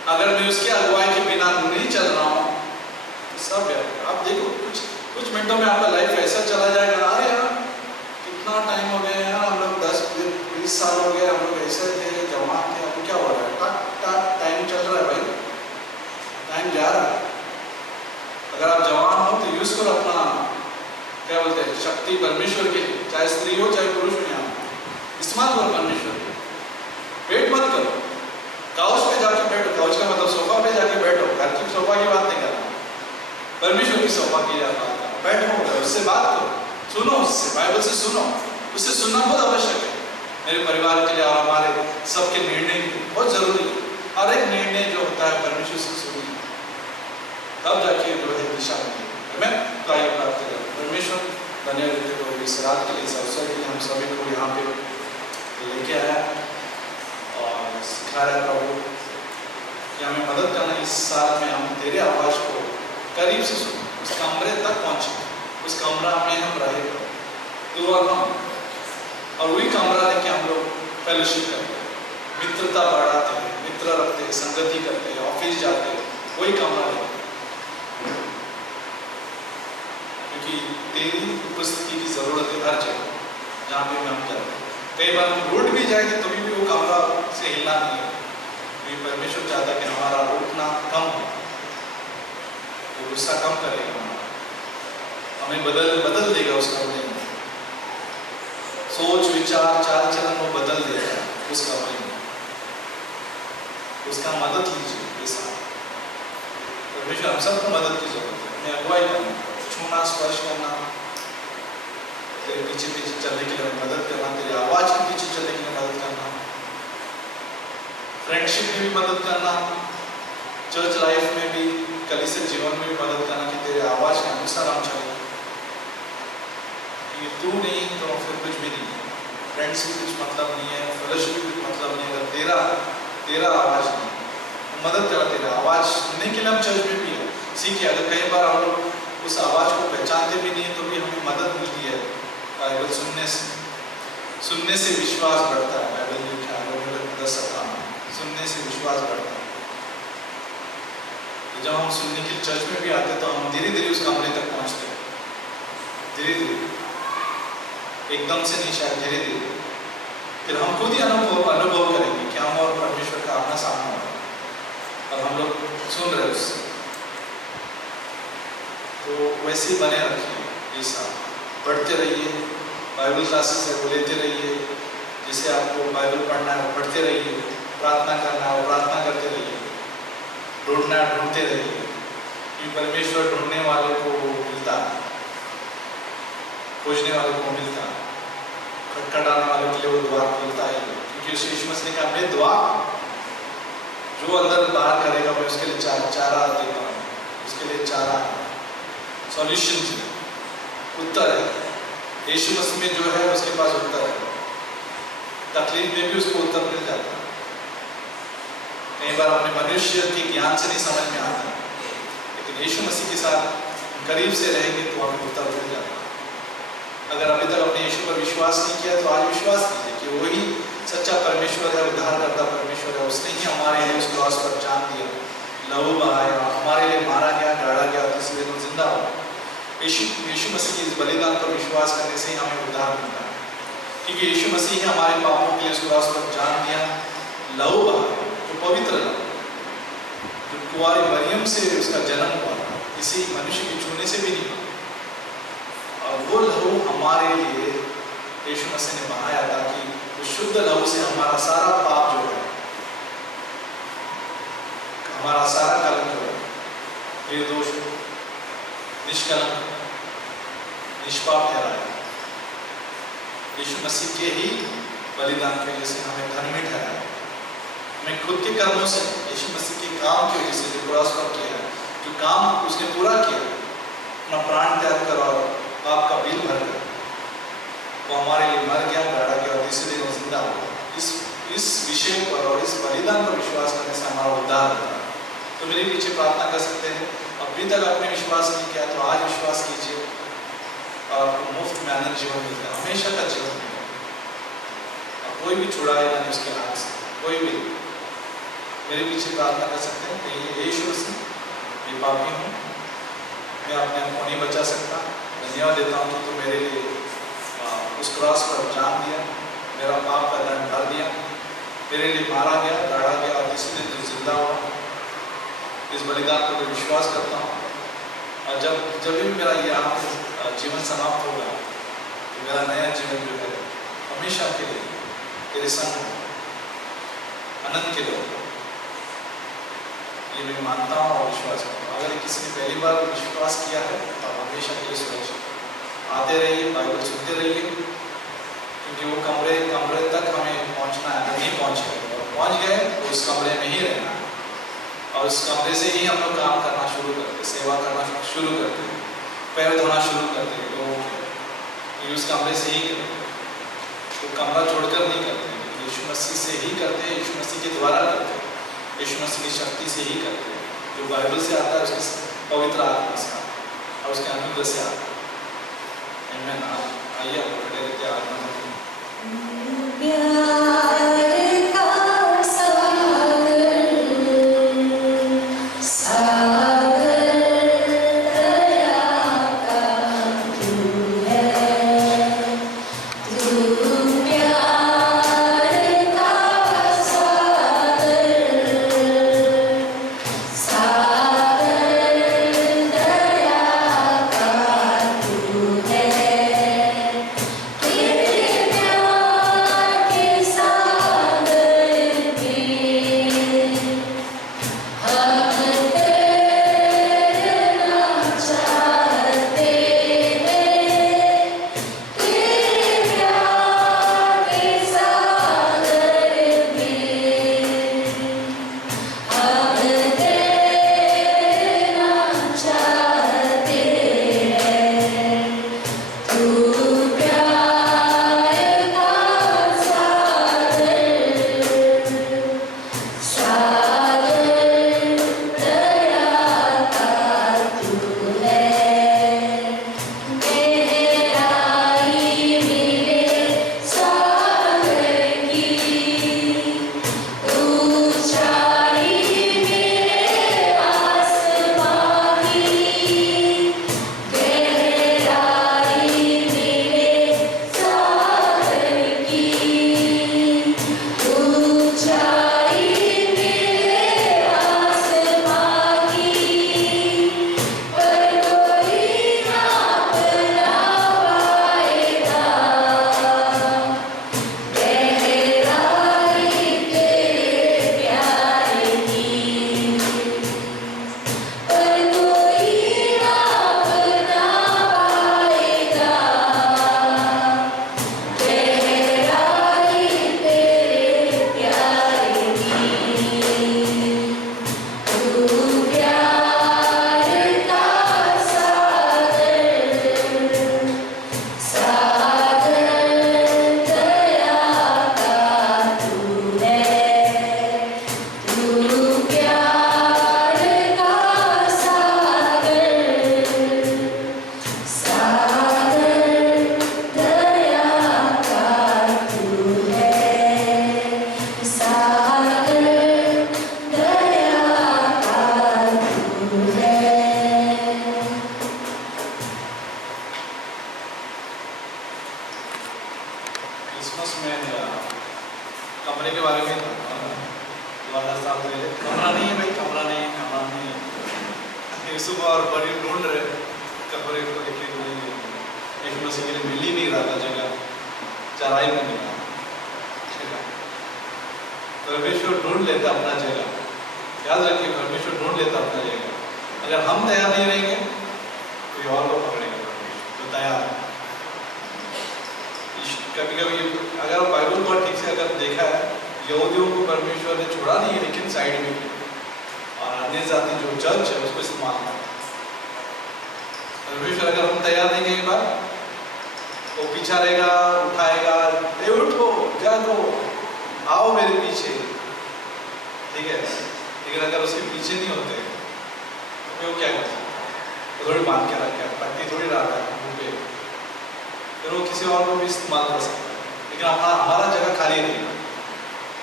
अगर मैं उसके अगुवाई के बिना नहीं चल रहा हूँ, सब यार आप देखो कुछ मिनटों में आपका लाइफ ऐसा चला जाएगा। अरे यार कितना टाइम हो गया यार, हम लोग 10-20 साल हो गए, हम लोग ऐसे थे, जवान थे, अब क्या हो रहा है? टक टाइम चल रहा है भाई, टाइम जा रहा है। अगर आप जवान हो तो यूज करो अपना, क्या बोलते हैं, शक्ति परमेश्वर के लिए, चाहे स्त्री हो चाहे पुरुष हो, यहाँ इस्तेमाल करो परमेश्वर के। वेट मत करो, काउच पे जाके बैठो, काउच का मतलब सोफा पे जाके बैठो, घर की सोफा की बात नहीं कर रहा, परमेश्वर की सोफा की बात कर रहा। बैठो, उससे बात करो, सुनो उससे, बाइबल से सुनो, उससे सुनना बहुत आवश्यक है मेरे परिवार के लिए और हमारे सबके निर्णय बहुत जरूरी है। हर एक निर्णय जो होता है परमेश्वर से सुनिए, तब जाके जो है दिशा मिलेगी। मैं तो आइए प्राप्त करें परमेश्वर बने रहते हो इस रात के लिए, इस अवसर के लिए हम सभी को यहाँ पे लेके आया और सिखा रहा है प्रभु कि हमें मदद करना। इस साल में हम तेरे आवाज को करीब से सुनो, उस कमरे तक पहुँचे, उस कमरा में हम रहे तू और हम, और वही कमरा लेके हम लोग फेलोशिप करते हैं, मित्रता बढ़ाते हैं, मित्र रखते हैं, संगति करते हैं, ऑफिस जाते हैं, वही कमरा लेते हैं, क्योंकि तेरी उपस्थिति की जरूरत है हर जगह जहाँ पे हम जाते हैं। कई बार हम रूठ भी जाएंगे तो भी वो कमरा से हिलना नहीं है, क्योंकि परमेश्वर चाहता है कि हमारा रूठना कम हो, वो गुस्सा कम करेगा, हमें बदल देगा उस कमरे में, सोच विचार चाल चलन वो बदल देगा उस कमरे में। उसका मदद लीजिए ये साथ, परमेश्वर हम सबको मदद की जरूरत है। हमें अगुवाई करना, छूना, स्पर्श करना, तेरे पीछे पीछे चलने के लिए मदद करना, तेरी आवाज के पीछे चलने के लिए मदद करना, फ्रेंडशिप में भी मदद करना, चर्च लाइफ में भी, कलीसिया जीवन में भी मदद करना कि तेरे आवाज के अनुसार हम चलें। कि तू नहीं तो फिर कुछ भी नहीं, फ्रेंड्स भी कुछ मतलब नहीं है, फेलोशिप भी कुछ मतलब नहीं है, तेरा आवाज नहीं, मदद करा। तेरा आवाज सुनने के लिए हम चर्च में भी है, सीखिए। अगर कई बार हम लोग उस आवाज को पहचानते भी नहीं तो भी हमें मदद मिलती है बाइबल सुनने से विश्वास बढ़ता है। बाइबल लिखा है रोमियो 10:17, सुनने से विश्वास बढ़ता है। तो जब हम सुनने के चर्च में भी आते तो हम धीरे धीरे उस कमरे तक पहुंचते हैं, धीरे धीरे, एकदम से नहीं, शायद धीरे धीरे, फिर हम खुद ही अनुभव करेंगे कि हम और परमेश्वर का अपना सामना हो रहा है और हम लोग सुन रहे उससे। तो वैसे ही बने रखिए, ये साथ पढ़ते रहिए, बाइबल क्लासेस है वो लेते रहिए, जैसे आपको बाइबल पढ़ना है वो पढ़ते रहिए, प्रार्थना करना है वो प्रार्थना करते रहिए, ढूंढना है ढूंढते रहिए, क्योंकि परमेश्वर ढूंढने वाले को मिलता है, खोजने वाले को मिलता है, खटखटाने वाले के लिए वो द्वार खोलता है। क्योंकि यीशु मसीह ने कहा मैं द्वार, जो अंदर बाहर करेगा मैं उसके लिए चारा देगा, उसके लिए चारा सॉल्यूशन उत्तर है। यीशु मसीह में जो है उसके पास उत्तर है, तकलीफ में भी उसको उत्तर मिल जाता है। कई बार अपने मनुष्य के ज्ञान से नहीं समझ में आता, लेकिन यीशु मसीह के साथ करीब से रहेंगे तो हमें उत्तर मिल जाता है। अगर अभी तक अपने यीशु पर विश्वास नहीं किया तो आज विश्वास कीजिए कि वही सच्चा परमेश्वर है, उद्धार करता परमेश्वर है। उसने ही हमारे लिए उस क्रॉस पर जान दिया, लहू बहाया, हमारे लिए मारा गया, गाड़ा गया, तीसरे दिन जिंदा हुआ। यीशु मसीह के इस बलिदान पर विश्वास करने से ही हमें उद्धार मिलता है, क्योंकि यीशु मसीह ने हमारे पापों के लिए उस क्रॉस पर जान दिया, लहू बहाया, जो पवित्र लहू, जो कुंवारी मरियम से उसका जन्म हुआ, किसी मनुष्य के छूने से भी नहीं हुआ, और वो लहू हमारे लिए यीशु मसीह ने बहाया ताकि उस शुद्ध लहू से हमारा सारा पाप जो है, हमारा सारा कलंक जो है, निर्दोष, निष्कलंक, निष्पाप ठहराया। यीशु मसीह के ही बलिदान की वजह से हमें धर्मी ठहराया। हमें खुद के कर्मों से, यीशु मसीह के काम की वजह से जो क्रॉस पर किया है, जो काम उसने पूरा किया, अपना प्राण त्याग कर और पाप का बिल भर गया, वो हमारे लिए मर गया, गाड़ा गया और तीसरे दिन जिंदा हुआ। इस विषय पर और इस बलिदान पर विश्वास करने से हमारा उद्धार होता है। तो मेरे पीछे प्रार्थना कर सकते हैं। अभी तक आपने विश्वास नहीं किया तो आज विश्वास कीजिए और आपको मुफ्त में अनंत जीवन मिलता है, हमेशा का जीवन मिलेगा। और कोई भी छुड़ाएगा नहीं उसके हाथ से, कोई भी। मेरे पीछे प्रार्थना कर सकते हैं कि यीशु मसीह मैं पापी हूँ, मैं अपने आप को नहीं बचा सकता। धन्यवाद देता हूँ कि तू मेरे लिए उस क्रॉस पर जान दिया, मेरा पाप का दंड भर दिया, मेरे लिए मारा गया, गाड़ा गया और तीसरे दिन तू जिंदा हुआ। इस बलिदान पर मैं विश्वास करता हूँ और जब भी मेरा यहाँ जीवन समाप्त होगा तो मेरा नया जीवन जो है हमेशा के लिए तेरे संग अनंत के लिए, ये मैं मानता हूँ और विश्वास करता हूँ। अगर किसी ने पहली बार विश्वास किया है तो हमेशा के लिए सुरक्षित आते रहिए, बाइबल सुनते रहिए, क्योंकि वो कमरे तक हमें पहुँचना है, नहीं पहुँचे और पहुँच गए तो उस कमरे में ही रहना है और उस कमरे से ही हम लोग काम करना शुरू करते, सेवा करना शुरू करते, पैर धोना शुरू करते लोगों के, उस कमरे से ही करते, तो कमरा छोड़कर नहीं करते, यीशु मसीह से ही करते हैं, यीशु मसीह के द्वारा करते हैं, यीशु मसीह की शक्ति से ही करते हैं, जो बाइबल से आता है उसके पवित्र आत्मा से और उसके अनुग्रह से आता है। आइए आप खड़े रहते आत्मा कमरे के बारे में कमरा नहीं है भाई, कमरा नहीं है, कमरा नहीं है। सुबह और बड़ी ढूंढ रहे कमरे को देखने को नहीं, एक मसीह के लिए मिल ही नहीं रहा था जगह, चराई में मिला। परमेश्वर ढूंढ लेता अपना जगह, याद रखिए परमेश्वर ढूंढ लेता अपना जगह। अगर हम तैयार नहीं रहेंगे कोई और लोग पकड़ेंगे तो तैयार है। कभी कभी अगर बाइबल को ठीक से अगर देखा है, यहूदियों को परमेश्वर ने छोड़ा नहीं है लेकिन साइड में किया, और अन्य जाति जो चर्च है उसको इस्तेमाल किया। परमेश्वर अगर हम तैयार नहीं एक बार वो पीछा रहेगा, उठाएगा, उठो जागो आओ मेरे पीछे, ठीक है। लेकिन अगर उसके पीछे नहीं होते तो वो क्या करते, थोड़ी बांध के रखा है, पट्टी थोड़ी डाल रहा है मुंह पे, फिर वो किसी और को भी इस्तेमाल कर सकता है। लेकिन हमारा जगह खाली नहीं,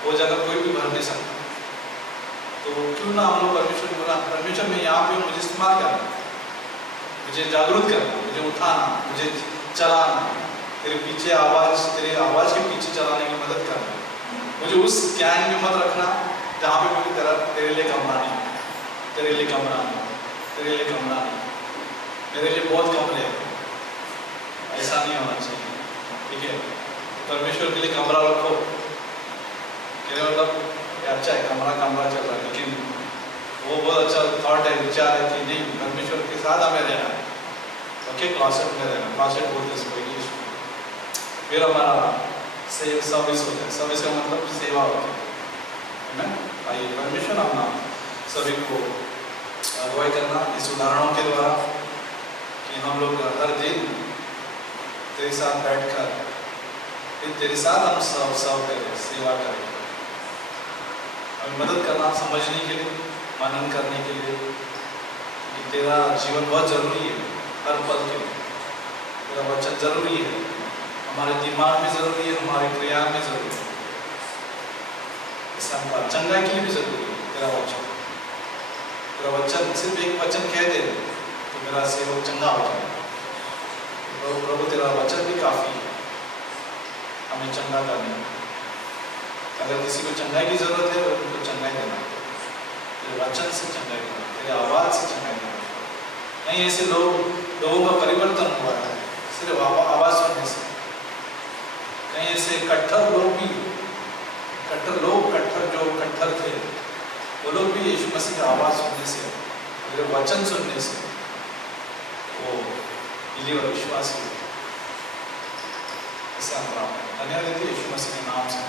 वो जगह कोई भी भर नहीं सकता। तो तो क्यों ना हम लोग परमेश्वर को बोला, परमेश्वर में यहाँ पे मुझे इस्तेमाल करना, मुझे जागरूक करना, मुझे उठाना, मुझे चलाना, तेरे पीछे आवाज, तेरे आवाज के पीछे चलाने की मदद करना, मुझे उस गैंग में मत रखना जहाँ पे कोई तेरे लिए कमरा नहीं, तेरे लिए कमरा नहीं, तेरे लिए कमरा नहीं, मेरे लिए बहुत कमरे है, ऐसा नहीं होना चाहिए। ठीक है, परमेश्वर के लिए कमरा रखो, मतलब अच्छा है, कमरा कमरा चल रहा है, लेकिन वो बहुत अच्छा थॉट है, विचार है कि नहीं, परमेश्वर के साथ हमें रहना है। ओके, क्लॉसेट में रहना, क्लॉसेट बोलते हैं इंग्लिश में। फिर हमारा सर्विस होता है, सर्विस का मतलब सेवा होती है। आइए परमेश्वर अपना सभी को अगुवाई करना इस उदाहरणों के द्वारा कि हम लोग हर दिन तेरे साथ बैठकर फिर तेरे साथ हम सर्व करें, सेवा करें, हमें मदद करना समझने के लिए, मनन करने के लिए, कि तेरा जीवन बहुत जरूरी है, हर पल के लिए तेरा वचन जरूरी है, हमारे दिमाग में जरूरी है, हमारे क्रिया में जरूरी है, चंगाई के लिए भी जरूरी है तेरा वचन। तेरा वचन सिर्फ एक वचन कह दे तो मेरा सेवक चंगा हो जाए। प्रभु तेरा वचन भी काफी है हमें चंगा करने। अगर किसी को चंगाई की जरूरत है तो उनको चंगाई देना, तेरे वचन से चंगाई देना, तेरे आवाज से चंगाई देना। नहीं ऐसे लोगों का परिवर्तन हुआ है सिर्फ आवाज सुनने से। कहीं ऐसे कट्टर जो कट्टर थे वो लोग भी यीशु मसीह की आवाज सुनने से, मेरे वचन सुनने से वो बिलीवर विश्वासी। ऐसा हम धन्यवाद देते यीशु मसीह के नाम से।